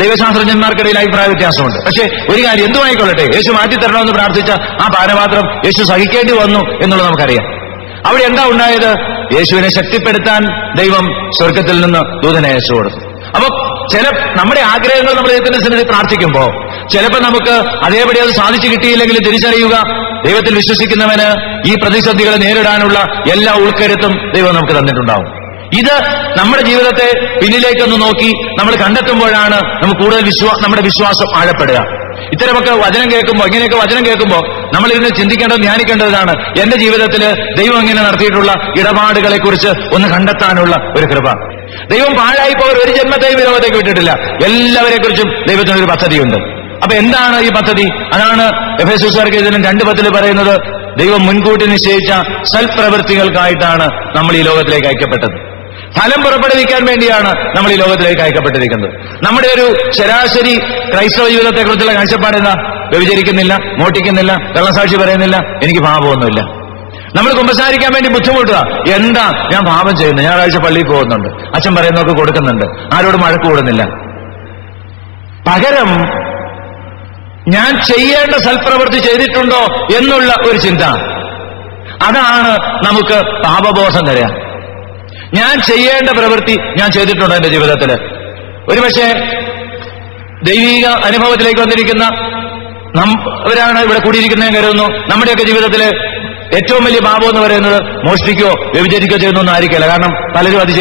ദൈവശാസ്ത്രജ്ഞന്മാർക്കിടയിൽ അഭിപ്രായ വ്യത്യാസമുണ്ട്. പക്ഷേ ഒരു കാര്യം എന്തുമായിക്കൊള്ളട്ടെ, യേശു മാറ്റിത്തരണമെന്ന് പ്രാർത്ഥിച്ച ആ പാനപാത്രം യേശു സഹിക്കേണ്ടി വന്നു എന്നുള്ളത് നമുക്കറിയാം. അവിടെ എന്താ ഉണ്ടായത്? യേശുവിനെ ശക്തിപ്പെടുത്താൻ ദൈവം സ്വർഗത്തിൽ നിന്ന് ദൂതനെ അയച്ചു കൊടുത്തു. അപ്പൊ നമ്മുടെ ആഗ്രഹങ്ങൾ നമ്മൾ ദൈവത്തിന്റെ സന്നിധിയിൽ പ്രാർത്ഥിക്കുമ്പോൾ ചിലപ്പോൾ നമുക്ക് അതേപടി അത് സാധിച്ചു കിട്ടിയില്ലെങ്കിൽ തിരിച്ചറിയുക, ദൈവത്തിൽ വിശ്വസിക്കുന്നവന് ഈ പ്രതിസന്ധികളെ നേരിടാനുള്ള എല്ലാ ഉൾക്കരുത്തും ദൈവം നമുക്ക് തന്നിട്ടുണ്ടാവും. ഇത് നമ്മുടെ ജീവിതത്തെ പിന്നിലേക്കൊന്ന് നോക്കി നമ്മൾ കണ്ടെത്തുമ്പോഴാണ് നമുക്ക് കൂടുതൽ നമ്മുടെ വിശ്വാസം ആഴപ്പെടുക. ഇത്തരമൊക്കെ വചനം കേൾക്കുമ്പോൾ, ഇങ്ങനെയൊക്കെ വചനം കേൾക്കുമ്പോൾ നമ്മൾ ഇതിനെ ചിന്തിക്കേണ്ടത്, ധ്യാനിക്കേണ്ടതാണ് എന്റെ ജീവിതത്തിൽ ദൈവം ഇങ്ങനെ നടത്തിയിട്ടുള്ള ഇടപാടുകളെ കുറിച്ച് ഒന്ന് കണ്ടെത്താനുള്ള ഒരു കൃപ. ദൈവം പാഴായി പോകാൻ ഒരു ജന്മത്തെയും ഈ ലോകത്തേക്ക് വിട്ടിട്ടില്ല. എല്ലാവരെ കുറിച്ചും ദൈവത്തിനൊരു പദ്ധതിയുണ്ട്. അപ്പൊ എന്താണ് ഈ പദ്ധതി? അതാണ് എഫെസോസുകാർക്ക് ഇതിനും 2:10 പറയുന്നത്. ദൈവം മുൻകൂട്ടി നിശ്ചയിച്ച സൽപ്രവൃത്തികൾക്കായിട്ടാണ് നമ്മൾ ഈ ലോകത്തിലേക്ക് അയക്കപ്പെട്ടത്. ഫലം പുറപ്പെടുവിക്കാൻ വേണ്ടിയാണ് നമ്മൾ ഈ ലോകത്തിലേക്ക് അയക്കപ്പെട്ടിരിക്കുന്നത്. നമ്മുടെ ഒരു ശരാശരി ക്രൈസ്തവ ജീവിതത്തെക്കുറിച്ചുള്ള കാഴ്ചപ്പാട് എന്താ? വ്യഭിചരിക്കുന്നില്ല, മോഷ്ടിക്കുന്നില്ല, കള്ളസാക്ഷി പറയുന്നില്ല, എനിക്ക് പാപമൊന്നുമില്ല. നമ്മൾ കുമ്പസാരിക്കാൻ വേണ്ടി ബുദ്ധിമുട്ടുക. എന്താ ഞാൻ പാപം ചെയ്യുന്നു, ഞായറാഴ്ച പള്ളിയിൽ പോകുന്നുണ്ട്, അച്ഛൻ പറയുന്നതൊക്കെ കൊടുക്കുന്നുണ്ട്, ആരോടും വഴക്ക് കൂടുന്നില്ല. പകരം ഞാൻ ചെയ്യേണ്ട സൽപ്രവൃത്തി ചെയ്തിട്ടുണ്ടോ എന്നുള്ള ഒരു ചിന്ത, അതാണ് നമുക്ക് പാപബോധം തരിക. ഞാൻ ചെയ്യേണ്ട പ്രവൃത്തി ഞാൻ ചെയ്തിട്ടുണ്ടോ എന്റെ ജീവിതത്തിൽ? ഒരുപക്ഷെ ദൈവിക അനുഭവത്തിലേക്ക് വന്നിരിക്കുന്ന അവരാണ് ഇവിടെ കൂടിയിരിക്കുന്നതെന്ന് കരുതുന്നു. നമ്മുടെയൊക്കെ ജീവിതത്തിൽ ഏറ്റവും വലിയ പാപം എന്ന് പറയുന്നത് മോഷ്ടിക്കുകയോ വ്യഭിചരിക്കുകയോ ചെയ്യുന്നൊന്നും ആയിരിക്കില്ല. കാരണം പലരും അത്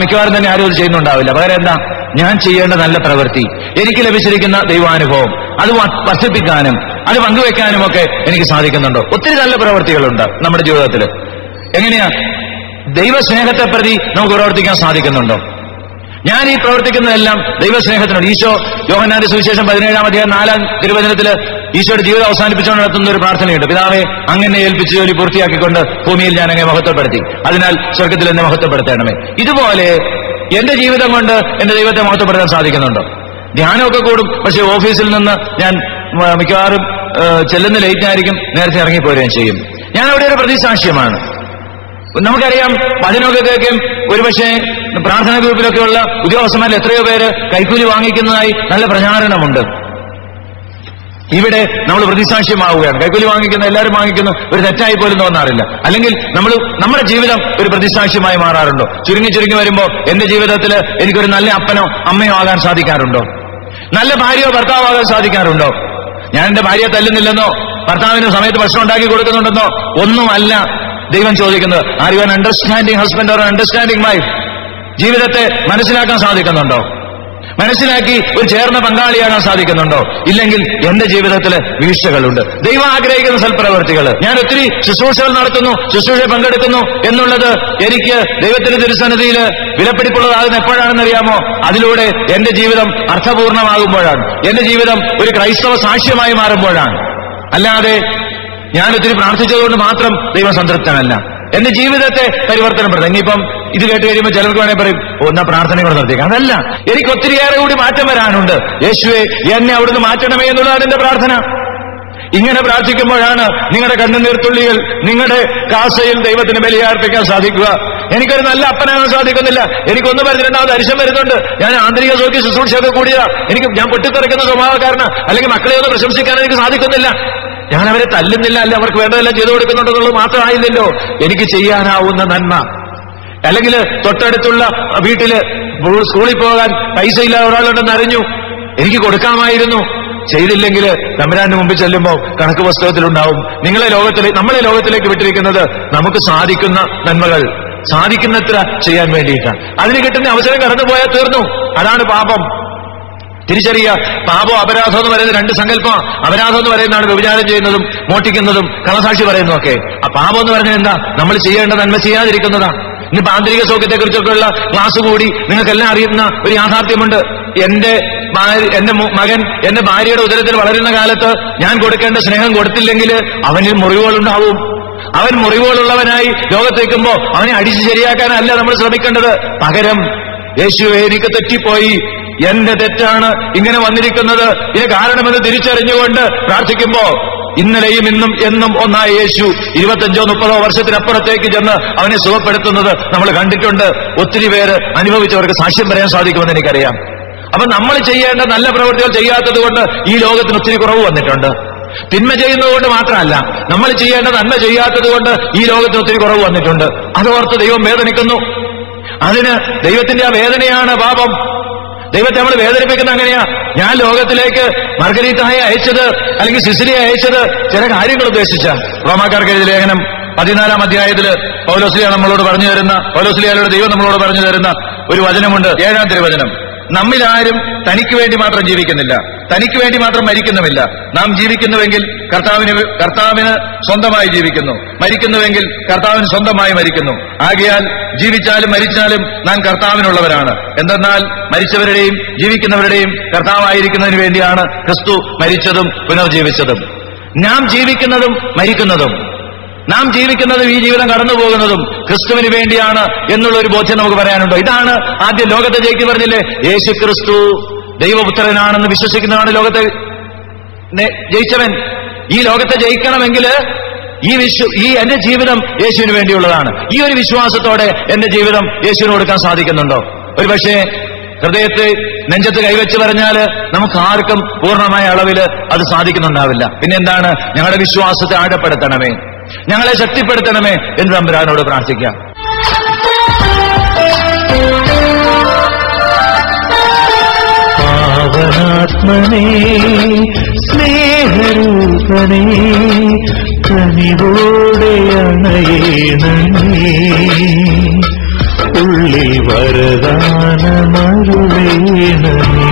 മിക്കവാറും തന്നെ ആരും അത് ചെയ്യുന്നുണ്ടാവില്ല. പകരം എന്താ? ഞാൻ ചെയ്യേണ്ട നല്ല പ്രവൃത്തി, എനിക്ക് ലഭിച്ചിരിക്കുന്ന ദൈവാനുഭവം അത് വർദ്ധിപ്പിക്കാനും അത് പങ്കുവെക്കാനും ഒക്കെ എനിക്ക് സാധിക്കുന്നുണ്ടോ? ഒത്തിരി നല്ല പ്രവൃത്തികളുണ്ട് നമ്മുടെ ജീവിതത്തിൽ. എങ്ങനെയാ? ദൈവസ്നേഹത്തെ പ്രതി നമുക്ക് പ്രവർത്തിക്കാൻ സാധിക്കുന്നുണ്ടോ? ഞാൻ ഈ പ്രവർത്തിക്കുന്നതെല്ലാം ദൈവസ്നേഹത്തിനോട്. ഈശോ യോഹന്നാന്റെ സുവിശേഷം 17-ാം അധ്യായം 4-ാം തിരുവചനത്തിൽ ഈശോയുടെ ജീവിതം അവസാനിപ്പിച്ചുകൊണ്ട് നടത്തുന്ന ഒരു പ്രാർത്ഥനയുണ്ട്. പിതാവേ, അങ്ങനെ ഏൽപ്പിച്ച ജോലി പൂർത്തിയാക്കിക്കൊണ്ട് ഭൂമിയിൽ ഞാൻ അങ്ങേ മഹത്വപ്പെടുത്തി, അതിനാൽ സ്വർഗത്തിൽ എന്നെ മഹത്വപ്പെടുത്തണമേ. ഇതുപോലെ എന്റെ ജീവിതം കൊണ്ട് എന്റെ ദൈവത്തെ മഹത്വപ്പെടുത്താൻ സാധിക്കുന്നുണ്ടോ? ധ്യാനമൊക്കെ കൂടും, പക്ഷെ ഓഫീസിൽ നിന്ന് ഞാൻ മിക്കവാറും ചെല്ലുന്ന ലേറ്റ് ആയിരിക്കും, നേരത്തെ ഇറങ്ങിപ്പോരുകയും ചെയ്യും. ഞാൻ അവിടെ ഒരു പ്രതിസാക്ഷ്യമാണ്. നമുക്കറിയാം, വചനമൊക്കെ കേൾക്കും. ഒരുപക്ഷെ പ്രാർത്ഥനാ ഗ്രൂപ്പിലൊക്കെയുള്ള ഉദ്യോഗസ്ഥന്മാരിൽ എത്രയോ പേര് കൈക്കൂലി വാങ്ങിക്കുന്നതായി നല്ല പ്രചാരണമുണ്ട്. ഇവിടെ നമ്മൾ പ്രതിസാക്ഷ്യമാവുകയാണ്. കൈക്കൂലി വാങ്ങിക്കുന്ന എല്ലാവരും വാങ്ങിക്കുന്നു, ഒരു തെറ്റായി പോലും തോന്നാറില്ല. അല്ലെങ്കിൽ നമ്മുടെ ജീവിതം ഒരു പ്രതിസാക്ഷ്യമായി മാറാറുണ്ടോ? ചുരുങ്ങി വരുമ്പോൾ എന്റെ ജീവിതത്തിൽ എനിക്കൊരു നല്ല അപ്പനോ അമ്മയോ ആകാൻ സാധിക്കാറുണ്ടോ? നല്ല ഭാര്യയോ ഭർത്താവാകാൻ സാധിക്കാറുണ്ടോ? ഞാൻ എന്റെ ഭാര്യയെ തല്ലുന്നില്ലെന്നോ ഭർത്താവിന് സമയത്ത് ഭക്ഷണം ഉണ്ടാക്കി കൊടുക്കുന്നുണ്ടെന്നോ ഒന്നുമല്ല ദൈവം ചോദിക്കുന്നത്. Are you an understanding husband or understanding wife? ജീവിതത്തെ മനസ്സിലാക്കാൻ സാധിക്കുന്നുണ്ടോ? മനസ്സിലാക്കി ഒരു ചേർന്ന പങ്കാളിയാകാൻ സാധിക്കുന്നുണ്ടോ? ഇല്ലെങ്കിൽ എന്റെ ജീവിതത്തിൽ വീഴ്ചകളുണ്ട്. ദൈവം ആഗ്രഹിക്കുന്ന സൽപ്രവർത്തികൾ. ഞാൻ ഒത്തിരി ശുശ്രൂഷകൾ നടത്തുന്നു, ശുശ്രൂഷ പങ്കെടുക്കുന്നു എന്നുള്ളത് എനിക്ക് ദൈവത്തിന്റെ തിരുസന്നിധിയിൽ വിലപിടിപ്പുള്ളതാകുന്ന എപ്പോഴാണെന്നറിയാമോ? അതിലൂടെ എന്റെ ജീവിതം അർത്ഥപൂർണമാകുമ്പോഴാണ്, എന്റെ ജീവിതം ഒരു ക്രൈസ്തവ സാക്ഷ്യമായി മാറുമ്പോഴാണ്. അല്ലാതെ ഞാൻ ഒത്തിരി പ്രാർത്ഥിച്ചതുകൊണ്ട് മാത്രം ദൈവം സംതൃപ്തനല്ല. എന്റെ ജീവിതത്തെ പരിവർത്തനപ്പെടുത്തും. ഇനിയിപ്പം ഇത് കേട്ട് കഴിയുമ്പോൾ ചിലർക്ക് വേണേൽ പറയും, ഒന്നാ പ്രാർത്ഥന കൂടെ നിർത്തിക്കാം. അതല്ല, എനിക്ക് ഒത്തിരിയേറെ കൂടി മാറ്റം വരാനുണ്ട്. യേശുവേ, എന്നെ അവിടുന്ന് മാറ്റണമേ എന്നുള്ളതാണ് എന്റെ പ്രാർത്ഥന. ഇങ്ങനെ പ്രാർത്ഥിക്കുമ്പോഴാണ് നിങ്ങളുടെ കണ്ണുനീർത്തുള്ളികൾ നിങ്ങളുടെ കാസയിൽ ദൈവത്തിന് ബലിയർപ്പിക്കാൻ സാധിക്കുക. എനിക്കൊരു നല്ല അപ്പനാകാൻ സാധിക്കുന്നില്ല. എനിക്കൊന്നും വരുന്നുണ്ടാവും, അരിശം വരുന്നുണ്ട്. ഞാൻ ആന്തരിക സൗഖ്യ ശുശ്രൂഷയൊക്കെ കൂടിയതാ. ഞാൻ പൊട്ടിത്തെറിക്കുന്ന സ്വഭാവക്കാരന്. അല്ലെങ്കിൽ മക്കളെ ഒന്ന് പ്രശംസിക്കാൻ എനിക്ക് സാധിക്കുന്നില്ല. ഞാൻ അവരെ തല്ലുന്നില്ല, അല്ല അവർക്ക് വേണ്ടതെല്ലാം ചെയ്തു കൊടുക്കുന്നുണ്ടെന്നുള്ളത് മാത്രമായില്ലല്ലോ. എനിക്ക് ചെയ്യാനാവുന്ന നന്മ, അല്ലെങ്കിൽ തൊട്ടടുത്തുള്ള വീട്ടില് സ്കൂളിൽ പോകാൻ പൈസ ഇല്ലാതെ ഒരാളുണ്ടെന്ന് അറിഞ്ഞു, എനിക്ക് കൊടുക്കാമായിരുന്നു. ചെയ്തില്ലെങ്കിൽ തമ്പുരാന്റെ മുമ്പിൽ ചെല്ലുമ്പോൾ കണക്ക് പുസ്തകത്തിലുണ്ടാവും. നമ്മളെ ലോകത്തിലേക്ക് വിട്ടിരിക്കുന്നത് നമുക്ക് സാധിക്കുന്ന നന്മകൾ, സാധിക്കുന്നത്ര ചെയ്യാൻ വേണ്ടിയിട്ടാണ്. അതിന് കിട്ടുന്ന അവസരം കടന്നുപോയാൽ തീർന്നു. അതാണ് പാപം. തിരിച്ചറിയുക. പാപം അപരാധം എന്ന് പറയുന്നത് രണ്ട് സങ്കല്പം. അപരാധം എന്ന് പറയുന്നതാണ് വ്യഭിചാരം ചെയ്യുന്നതും മോഷ്ടിക്കുന്നതും കള്ളസാക്ഷി പറയുന്നതും ഒക്കെ. ആ പാപം എന്ന് പറഞ്ഞാൽ എന്താ? നമ്മൾ ചെയ്യേണ്ട നന്മ ചെയ്യാതിരിക്കുന്നതാണ്. ഇന്നിപ്പോ ആന്തരിക സൗഖ്യത്തെക്കുറിച്ചൊക്കെയുള്ള ക്ലാസ് കൂടി നിങ്ങൾക്കെല്ലാം അറിയുന്ന ഒരു യാഥാർത്ഥ്യമുണ്ട്. എന്റെ മകൻ എന്റെ ഭാര്യയുടെ ഉദരത്തിൽ വളരുന്ന കാലത്ത് ഞാൻ കൊടുക്കേണ്ട സ്നേഹം കൊടുത്തില്ലെങ്കിൽ അവനിൽ മുറിവുകളുണ്ടാവും. അവൻ മുറിവുകളുള്ളവനായി ലോകത്തേക്കുമ്പോ അവനെ അടിച്ചു ശരിയാക്കാനല്ല നമ്മൾ ശ്രമിക്കേണ്ടത്. പകരം യേശുവേ, എനിക്ക് തെറ്റിപ്പോയി, എന്റെ തെറ്റാണ് ഇങ്ങനെ വന്നിരിക്കുന്നത്, ഇത് കാരണമെന്ന് തിരിച്ചറിഞ്ഞുകൊണ്ട് പ്രാർത്ഥിക്കുമ്പോ ഇന്നലെയും ഇന്നും എന്നും ഒന്നായ യേശു 25-30 വർഷത്തിനപ്പുറത്തേക്ക് ചെന്ന് അവനെ സുഖപ്പെടുത്തുന്നത് നമ്മൾ കണ്ടിട്ടുണ്ട്. ഒത്തിരി പേര് അനുഭവിച്ചവർക്ക് സാക്ഷ്യം പറയാൻ സാധിക്കുമെന്ന് എനിക്കറിയാം. അപ്പൊ നമ്മൾ ചെയ്യേണ്ട നല്ല പ്രവൃത്തികൾ ചെയ്യാത്തത് കൊണ്ട് ഈ ലോകത്തിന് ഒത്തിരി കുറവ് വന്നിട്ടുണ്ട്. തിന്മ ചെയ്യുന്നതുകൊണ്ട് മാത്രമല്ല, നമ്മൾ ചെയ്യേണ്ട നന്മ ചെയ്യാത്തത് കൊണ്ട് ഈ ലോകത്തിന് ഒത്തിരി കുറവ് വന്നിട്ടുണ്ട്. അതോർത്ത് ദൈവം വേദനിക്കുന്നു. അതിന് ദൈവത്തിന്റെ ആ വേദനയാണ് പാപം. ദൈവത്തെ നമ്മൾ വേദനിപ്പിക്കുന്ന അങ്ങനെയാ. ഞാൻ ലോകത്തിലേക്ക് മർഗരീത്തായെ അയച്ചത് അല്ലെങ്കിൽ സിസിലിയെ അയച്ചത് ചില കാര്യങ്ങൾ ഉദ്ദേശിച്ച. റോമാക്കാർക്ക് എഴുതിയ ലേഖനം 14-ാം അധ്യായത്തില് പൗലോസ്ലീഹ നമ്മളോട് പറഞ്ഞു തരുന്ന, പൗലോസ്ലീഹയുടെ ദൈവം നമ്മളോട് പറഞ്ഞു തരുന്ന ഒരു വചനമുണ്ട്, 7-ാം തിരുവചനം. നമ്മിലാരും തനിക്ക് വേണ്ടി മാത്രം ജീവിക്കുന്നില്ല, തനിക്ക് വേണ്ടി മാത്രം മരിക്കുന്നുമില്ല. നാം ജീവിക്കുന്നുവെങ്കിൽ കർത്താവിന് സ്വന്തമായി ജീവിക്കുന്നു, മരിക്കുന്നുവെങ്കിൽ കർത്താവിന് സ്വന്തമായി മരിക്കുന്നു. ആകയാൽ ജീവിച്ചാലും മരിച്ചാലും നാം കർത്താവിനുള്ളവരാണ്. എന്തെന്നാൽ മരിച്ചവരുടെയും ജീവിക്കുന്നവരുടെയും കർത്താവായിരിക്കുന്നതിന് വേണ്ടിയാണ് ക്രിസ്തു മരിച്ചതും പുനർജീവിച്ചതും. നാം ജീവിക്കുന്നതും മരിക്കുന്നതും, നാം ജീവിക്കുന്നതും ഈ ജീവിതം കടന്നു പോകുന്നതും ക്രിസ്തുവിന് വേണ്ടിയാണ് എന്നുള്ള ഒരു ബോധ്യം നമുക്ക് പറയാനുണ്ടോ? ഇതാണ് ആദ്യം ലോകത്തെ ജയിക്ക് പറഞ്ഞില്ലേ, യേശു ക്രിസ്തു ദൈവപുത്രനാണെന്ന് വിശ്വസിക്കുന്നതാണ് ലോകത്തെ ജയിച്ചവൻ. ഈ ലോകത്തെ ജയിക്കണമെങ്കിൽ ഈ എന്റെ ജീവിതം യേശുവിന് വേണ്ടിയുള്ളതാണ്. ഈ ഒരു വിശ്വാസത്തോടെ എന്റെ ജീവിതം യേശുവിന് കൊടുക്കാൻ സാധിക്കുന്നുണ്ടോ? ഒരു പക്ഷേ ഹൃദയത്തെ നെഞ്ചത്ത് കൈവച്ച് പറഞ്ഞാല് നമുക്ക് ആർക്കും പൂർണ്ണമായ അളവില് അത് സാധിക്കുന്നുണ്ടാവില്ല. പിന്നെ എന്താണ്? ഞങ്ങളുടെ വിശ്വാസത്തെ ആഴപ്പെടുത്തണമേ, ഞങ്ങളെ ശക്തിപ്പെടുത്തണമേ എന്ന് തമ്പുരാനോട് പ്രാർത്ഥിക്കാം. പാവനാത്മനേ സ്നേഹരൂപനേ കനിവോടെ അണയേണമേ, ഉള്ളിൽ വരദാനമരുളേണമേ.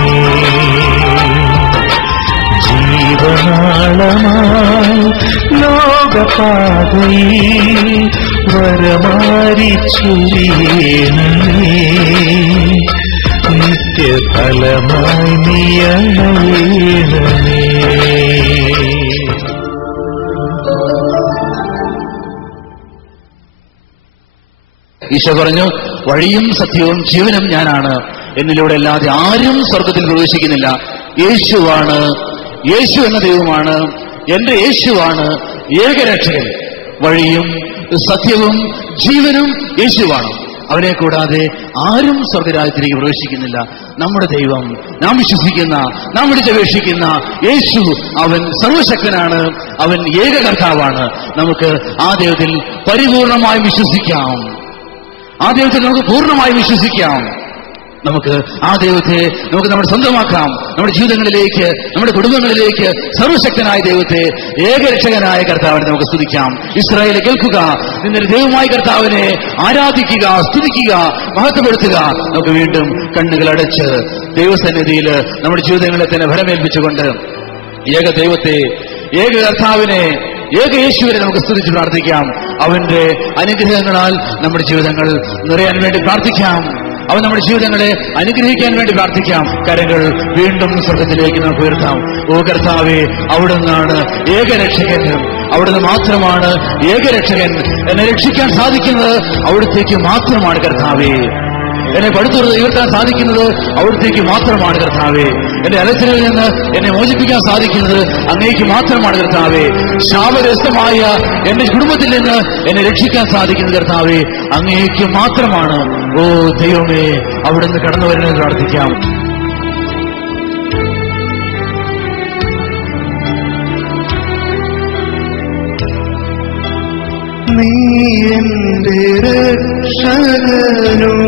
ജീവനാളമായി ലോകപാതയിൽ വരമാരി ചൊരിയേണമേ, നിത്യഫലമായി നീയണയേണമേ. ഈശോ പറഞ്ഞു, വഴിയും സത്യവും ജീവനും ഞാനാണ്, എന്നിലൂടെ അല്ലാതെ ആരും സ്വർഗത്തിൽ പ്രവേശിക്കുന്നില്ല. യേശുവാണ്, യേശു എന്ന ദൈവമാണ്, എന്റെ യേശുവാണ് ഏകരക്ഷകൻ. വഴിയും സത്യവും ജീവനും യേശുവാണ്. അവനെ കൂടാതെ ആരും സ്വർഗരാജ്യത്തിലേക്ക് പ്രവേശിക്കുന്നില്ല. നമ്മുടെ ദൈവം, നാം വിശ്വസിക്കുന്ന, നാം വിളിച്ചപേക്ഷിക്കുന്ന യേശു, അവൻ സർവശക്തനാണ്, അവൻ ഏക കർത്താവാണ്. നമുക്ക് ആ ദൈവത്തിൽ പരിപൂർണമായും വിശ്വസിക്കാം. ആ ദൈവത്തിൽ നമുക്ക് പൂർണ്ണമായും വിശ്വസിക്കാം. നമുക്ക് ആ ദൈവത്തെ നമുക്ക് നമ്മുടെ സ്വന്തമാക്കാം. നമ്മുടെ ജീവിതങ്ങളിലേക്ക്, നമ്മുടെ കുടുംബങ്ങളിലേക്ക് സർവശക്തനായ ദൈവത്തെ, ഏകരക്ഷകനായ കർത്താവിനെ നമുക്ക് സ്തുതിക്കാം. ഇസ്രായേലെ കേൾക്കുക, നിന്റെ ദൈവമായ കർത്താവിനെ ആരാധിക്കുക, സ്തുതിക്കുക, മഹത്വപ്പെടുത്തുക. നമുക്ക് വീണ്ടും കണ്ണുകൾ അടച്ച് ദൈവസന്നിധിയിൽ നമ്മുടെ ജീവിതങ്ങളെ തന്നെ ഭരമേൽപ്പിച്ചുകൊണ്ട് ഏക ദൈവത്തെ, ഏക കർത്താവിനെ, ഏക യേശുവിനെ നമുക്ക് സ്തുതിച്ച് പ്രാർത്ഥിക്കാം. അവന്റെ അനുഗ്രഹങ്ങളാൽ നമ്മുടെ ജീവിതങ്ങൾ നിറയാൻ വേണ്ടി പ്രാർത്ഥിക്കാം. അവൻ നമ്മുടെ ജീവിതങ്ങളെ അനുഗ്രഹിക്കാൻ വേണ്ടി പ്രാർത്ഥിക്കാം. കരങ്ങൾ വീണ്ടും സ്വർഗത്തിലേക്ക് നമുക്ക് ഉയർത്താം. ഓ കർത്താവേ, അവിടുന്നാണ് ഏകരക്ഷകൻ, അവിടുന്ന് മാത്രമാണ് ഏകരക്ഷകൻ. എന്നെ രക്ഷിക്കാൻ സാധിക്കുന്നത് അവിടുത്തേക്ക് മാത്രമാണ് കർത്താവേ. എന്നെ പടുത്തുറന്ന് ഉയർത്താൻ സാധിക്കുന്നത് അവിടുത്തേക്ക് മാത്രമാണ് കർത്താവേ. എന്റെ അലച്ചിലിൽ നിന്ന് എന്നെ മോചിപ്പിക്കാൻ സാധിക്കുന്നത് അങ്ങേക്ക് മാത്രമാണ് കർത്താവേ. ശാപഗ്രസ്തമായ എന്റെ കുടുംബത്തിൽ നിന്ന് എന്നെ രക്ഷിക്കാൻ സാധിക്കുന്നത് കർത്താവേ അങ്ങേക്ക് മാത്രമാണ്. ഓ ദൈവമേ, അവിടുന്ന് കടന്നു വരണമെന്ന് പ്രാർത്ഥിക്കാം. നീ എന്റെ രക്ഷകനും,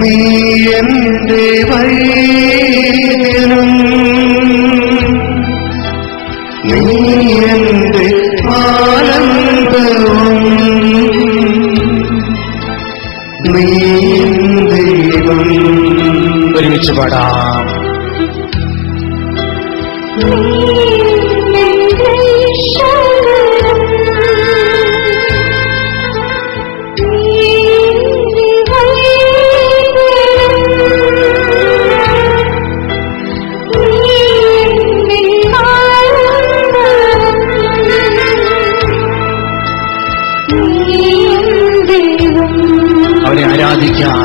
നീ എന്റെ വൈദ്യനും, നീ എന്റെ ആനന്ദവും, നീ ദൈവം. ഒരുമിച്ച് പാടാം. അവനെ ആരാധിക്കാം.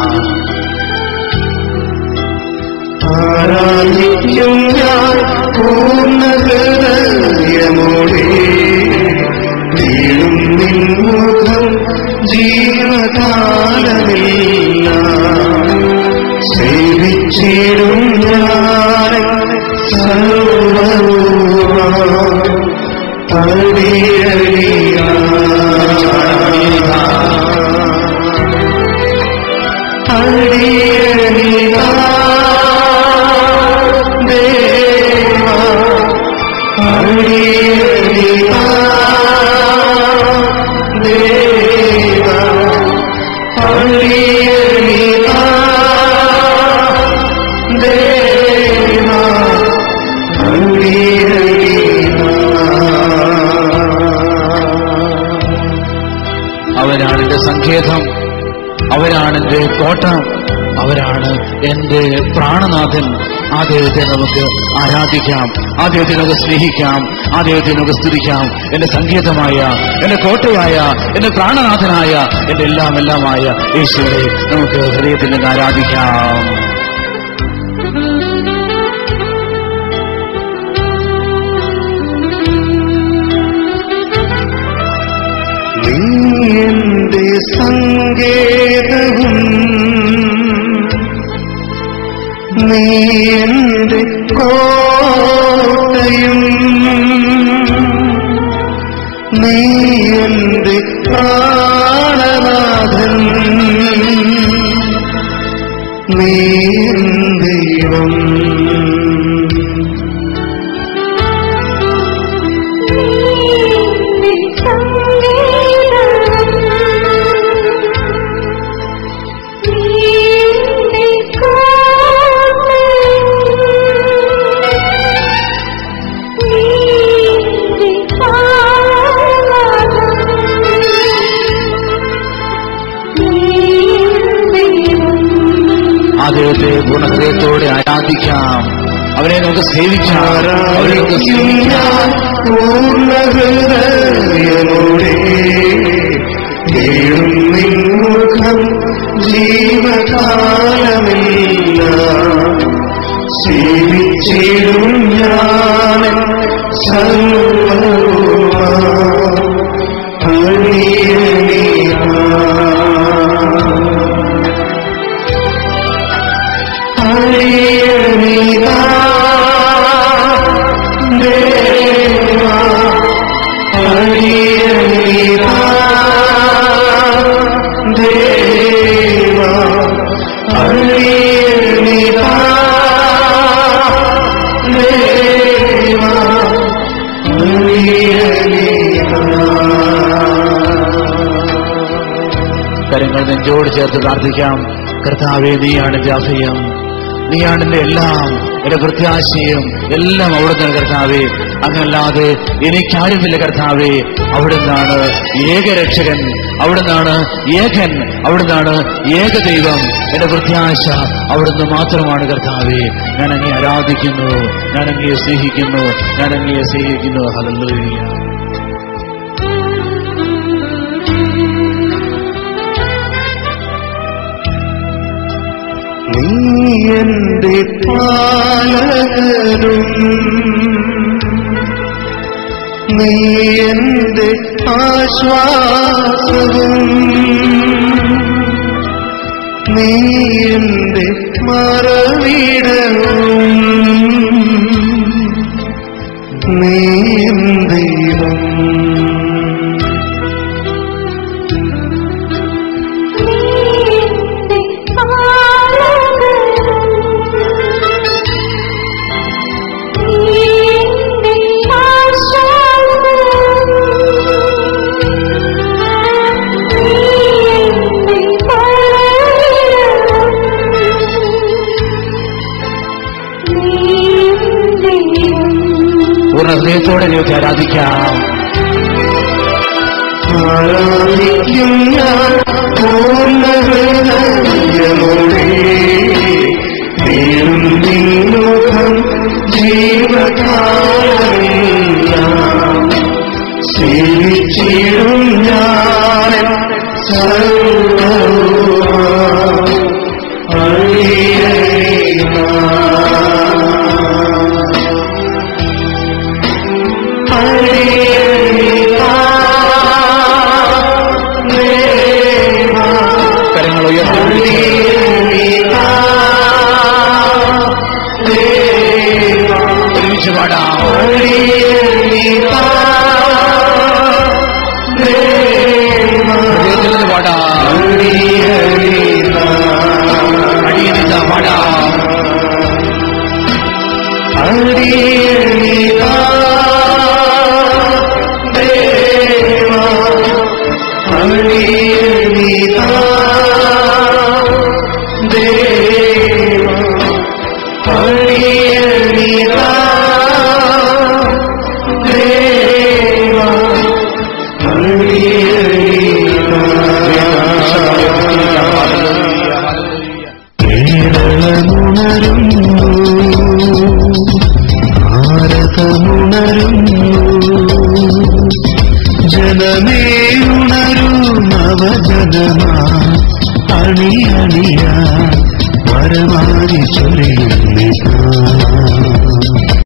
ആരാധിക്കും ഞാൻ പൂർണ്ണ ഹൃദയമോടെ. സങ്കേതം, അവരാണ് എന്റെ കോട്ട, അവരാണ് എന്റെ പ്രാണനാഥൻ. ആ ദൈവത്തെ നമുക്ക് ആരാധിക്കാം, ആ ദൈവത്തെ നമുക്ക് സ്നേഹിക്കാം, ആ ദൈവത്തെ നമുക്ക് സ്തുതിക്കാം. എന്റെ സങ്കേതമായ, എന്റെ കോട്ടയായ, എന്റെ പ്രാണനാഥനായ, എന്റെ എല്ലാമായ യേശുവെ നമുക്ക് ഹൃദയത്തിൽ നിന്ന് ആരാധിക്കാം. നീ എന്റെ സങ്കേതവും നീ എന്റെ കോട്ടയും നീ എന്റെ പ്രാണനാഥൻ നീ ദൈവം. ആ ദൈവത്തെ പൂർണ്ണഹൃദയത്തോടെ ആരാധിക്കാം, അവരെ നമുക്ക് സേവിക്കാം, അവരെ നമുക്ക് സ്നേഹിക്കാം. പൂർണ്ണഹൃദയമോടെ തേടും നിൻമുഖം ജീവകാലമെല്ലാം സേവിച്ചിടും ഞാൻ സർവ്വവുമാ കരങ്ങൾ നെഞ്ചോട് ചേർത്ത് പ്രാർത്ഥിക്കാം. കർത്താവേ, നീയാണ് എന്റെ അഭയം, നീയാണ് എന്റെ എല്ലാം, എന്റെ പ്രത്യാശയും എല്ലാം അവിടുന്ന്. കർത്താവേ, അങ്ങല്ലാതെ എനിക്കാരുമില്ല. കർത്താവേ, അവിടുന്നാണ് ഏകരക്ഷകൻ, അവിടുന്നാണ് ഏകൻ, അവിടുന്നാണ് ഏകദൈവം. എന്റെ പ്രത്യാശ അവിടുന്ന് മാത്രമാണ്. കർത്താവേ, ഞാൻ അങ്ങേ ആരാധിക്കുന്നു, ഞാൻ അങ്ങേ സ്നേഹിക്കുന്നു, ഞാൻ അങ്ങേ സ്നേഹിക്കുന്നു. ഹല്ലേലൂയ. നീ എന്റെ പാലകനും നീ എന്റെ ആശ്വാസവും നീ എന്റെ മറവിടവും നീ ദൈവം. ഹൃദയത്തോടെ ദൈവത്തെ ആരാധിക്കാം. ആരാധിക്കും ഞാൻ പൂർണ്ണഹൃദയമോടെ തേടും നിൻമുഖം ജീവകാലമെല്ലാം സേവിച്ചിടും ഞാൻ സർവ്വവുമാ വന്ദനമാ അണിയണിയാ വരമാരി ചൊരിയുന്നിതാ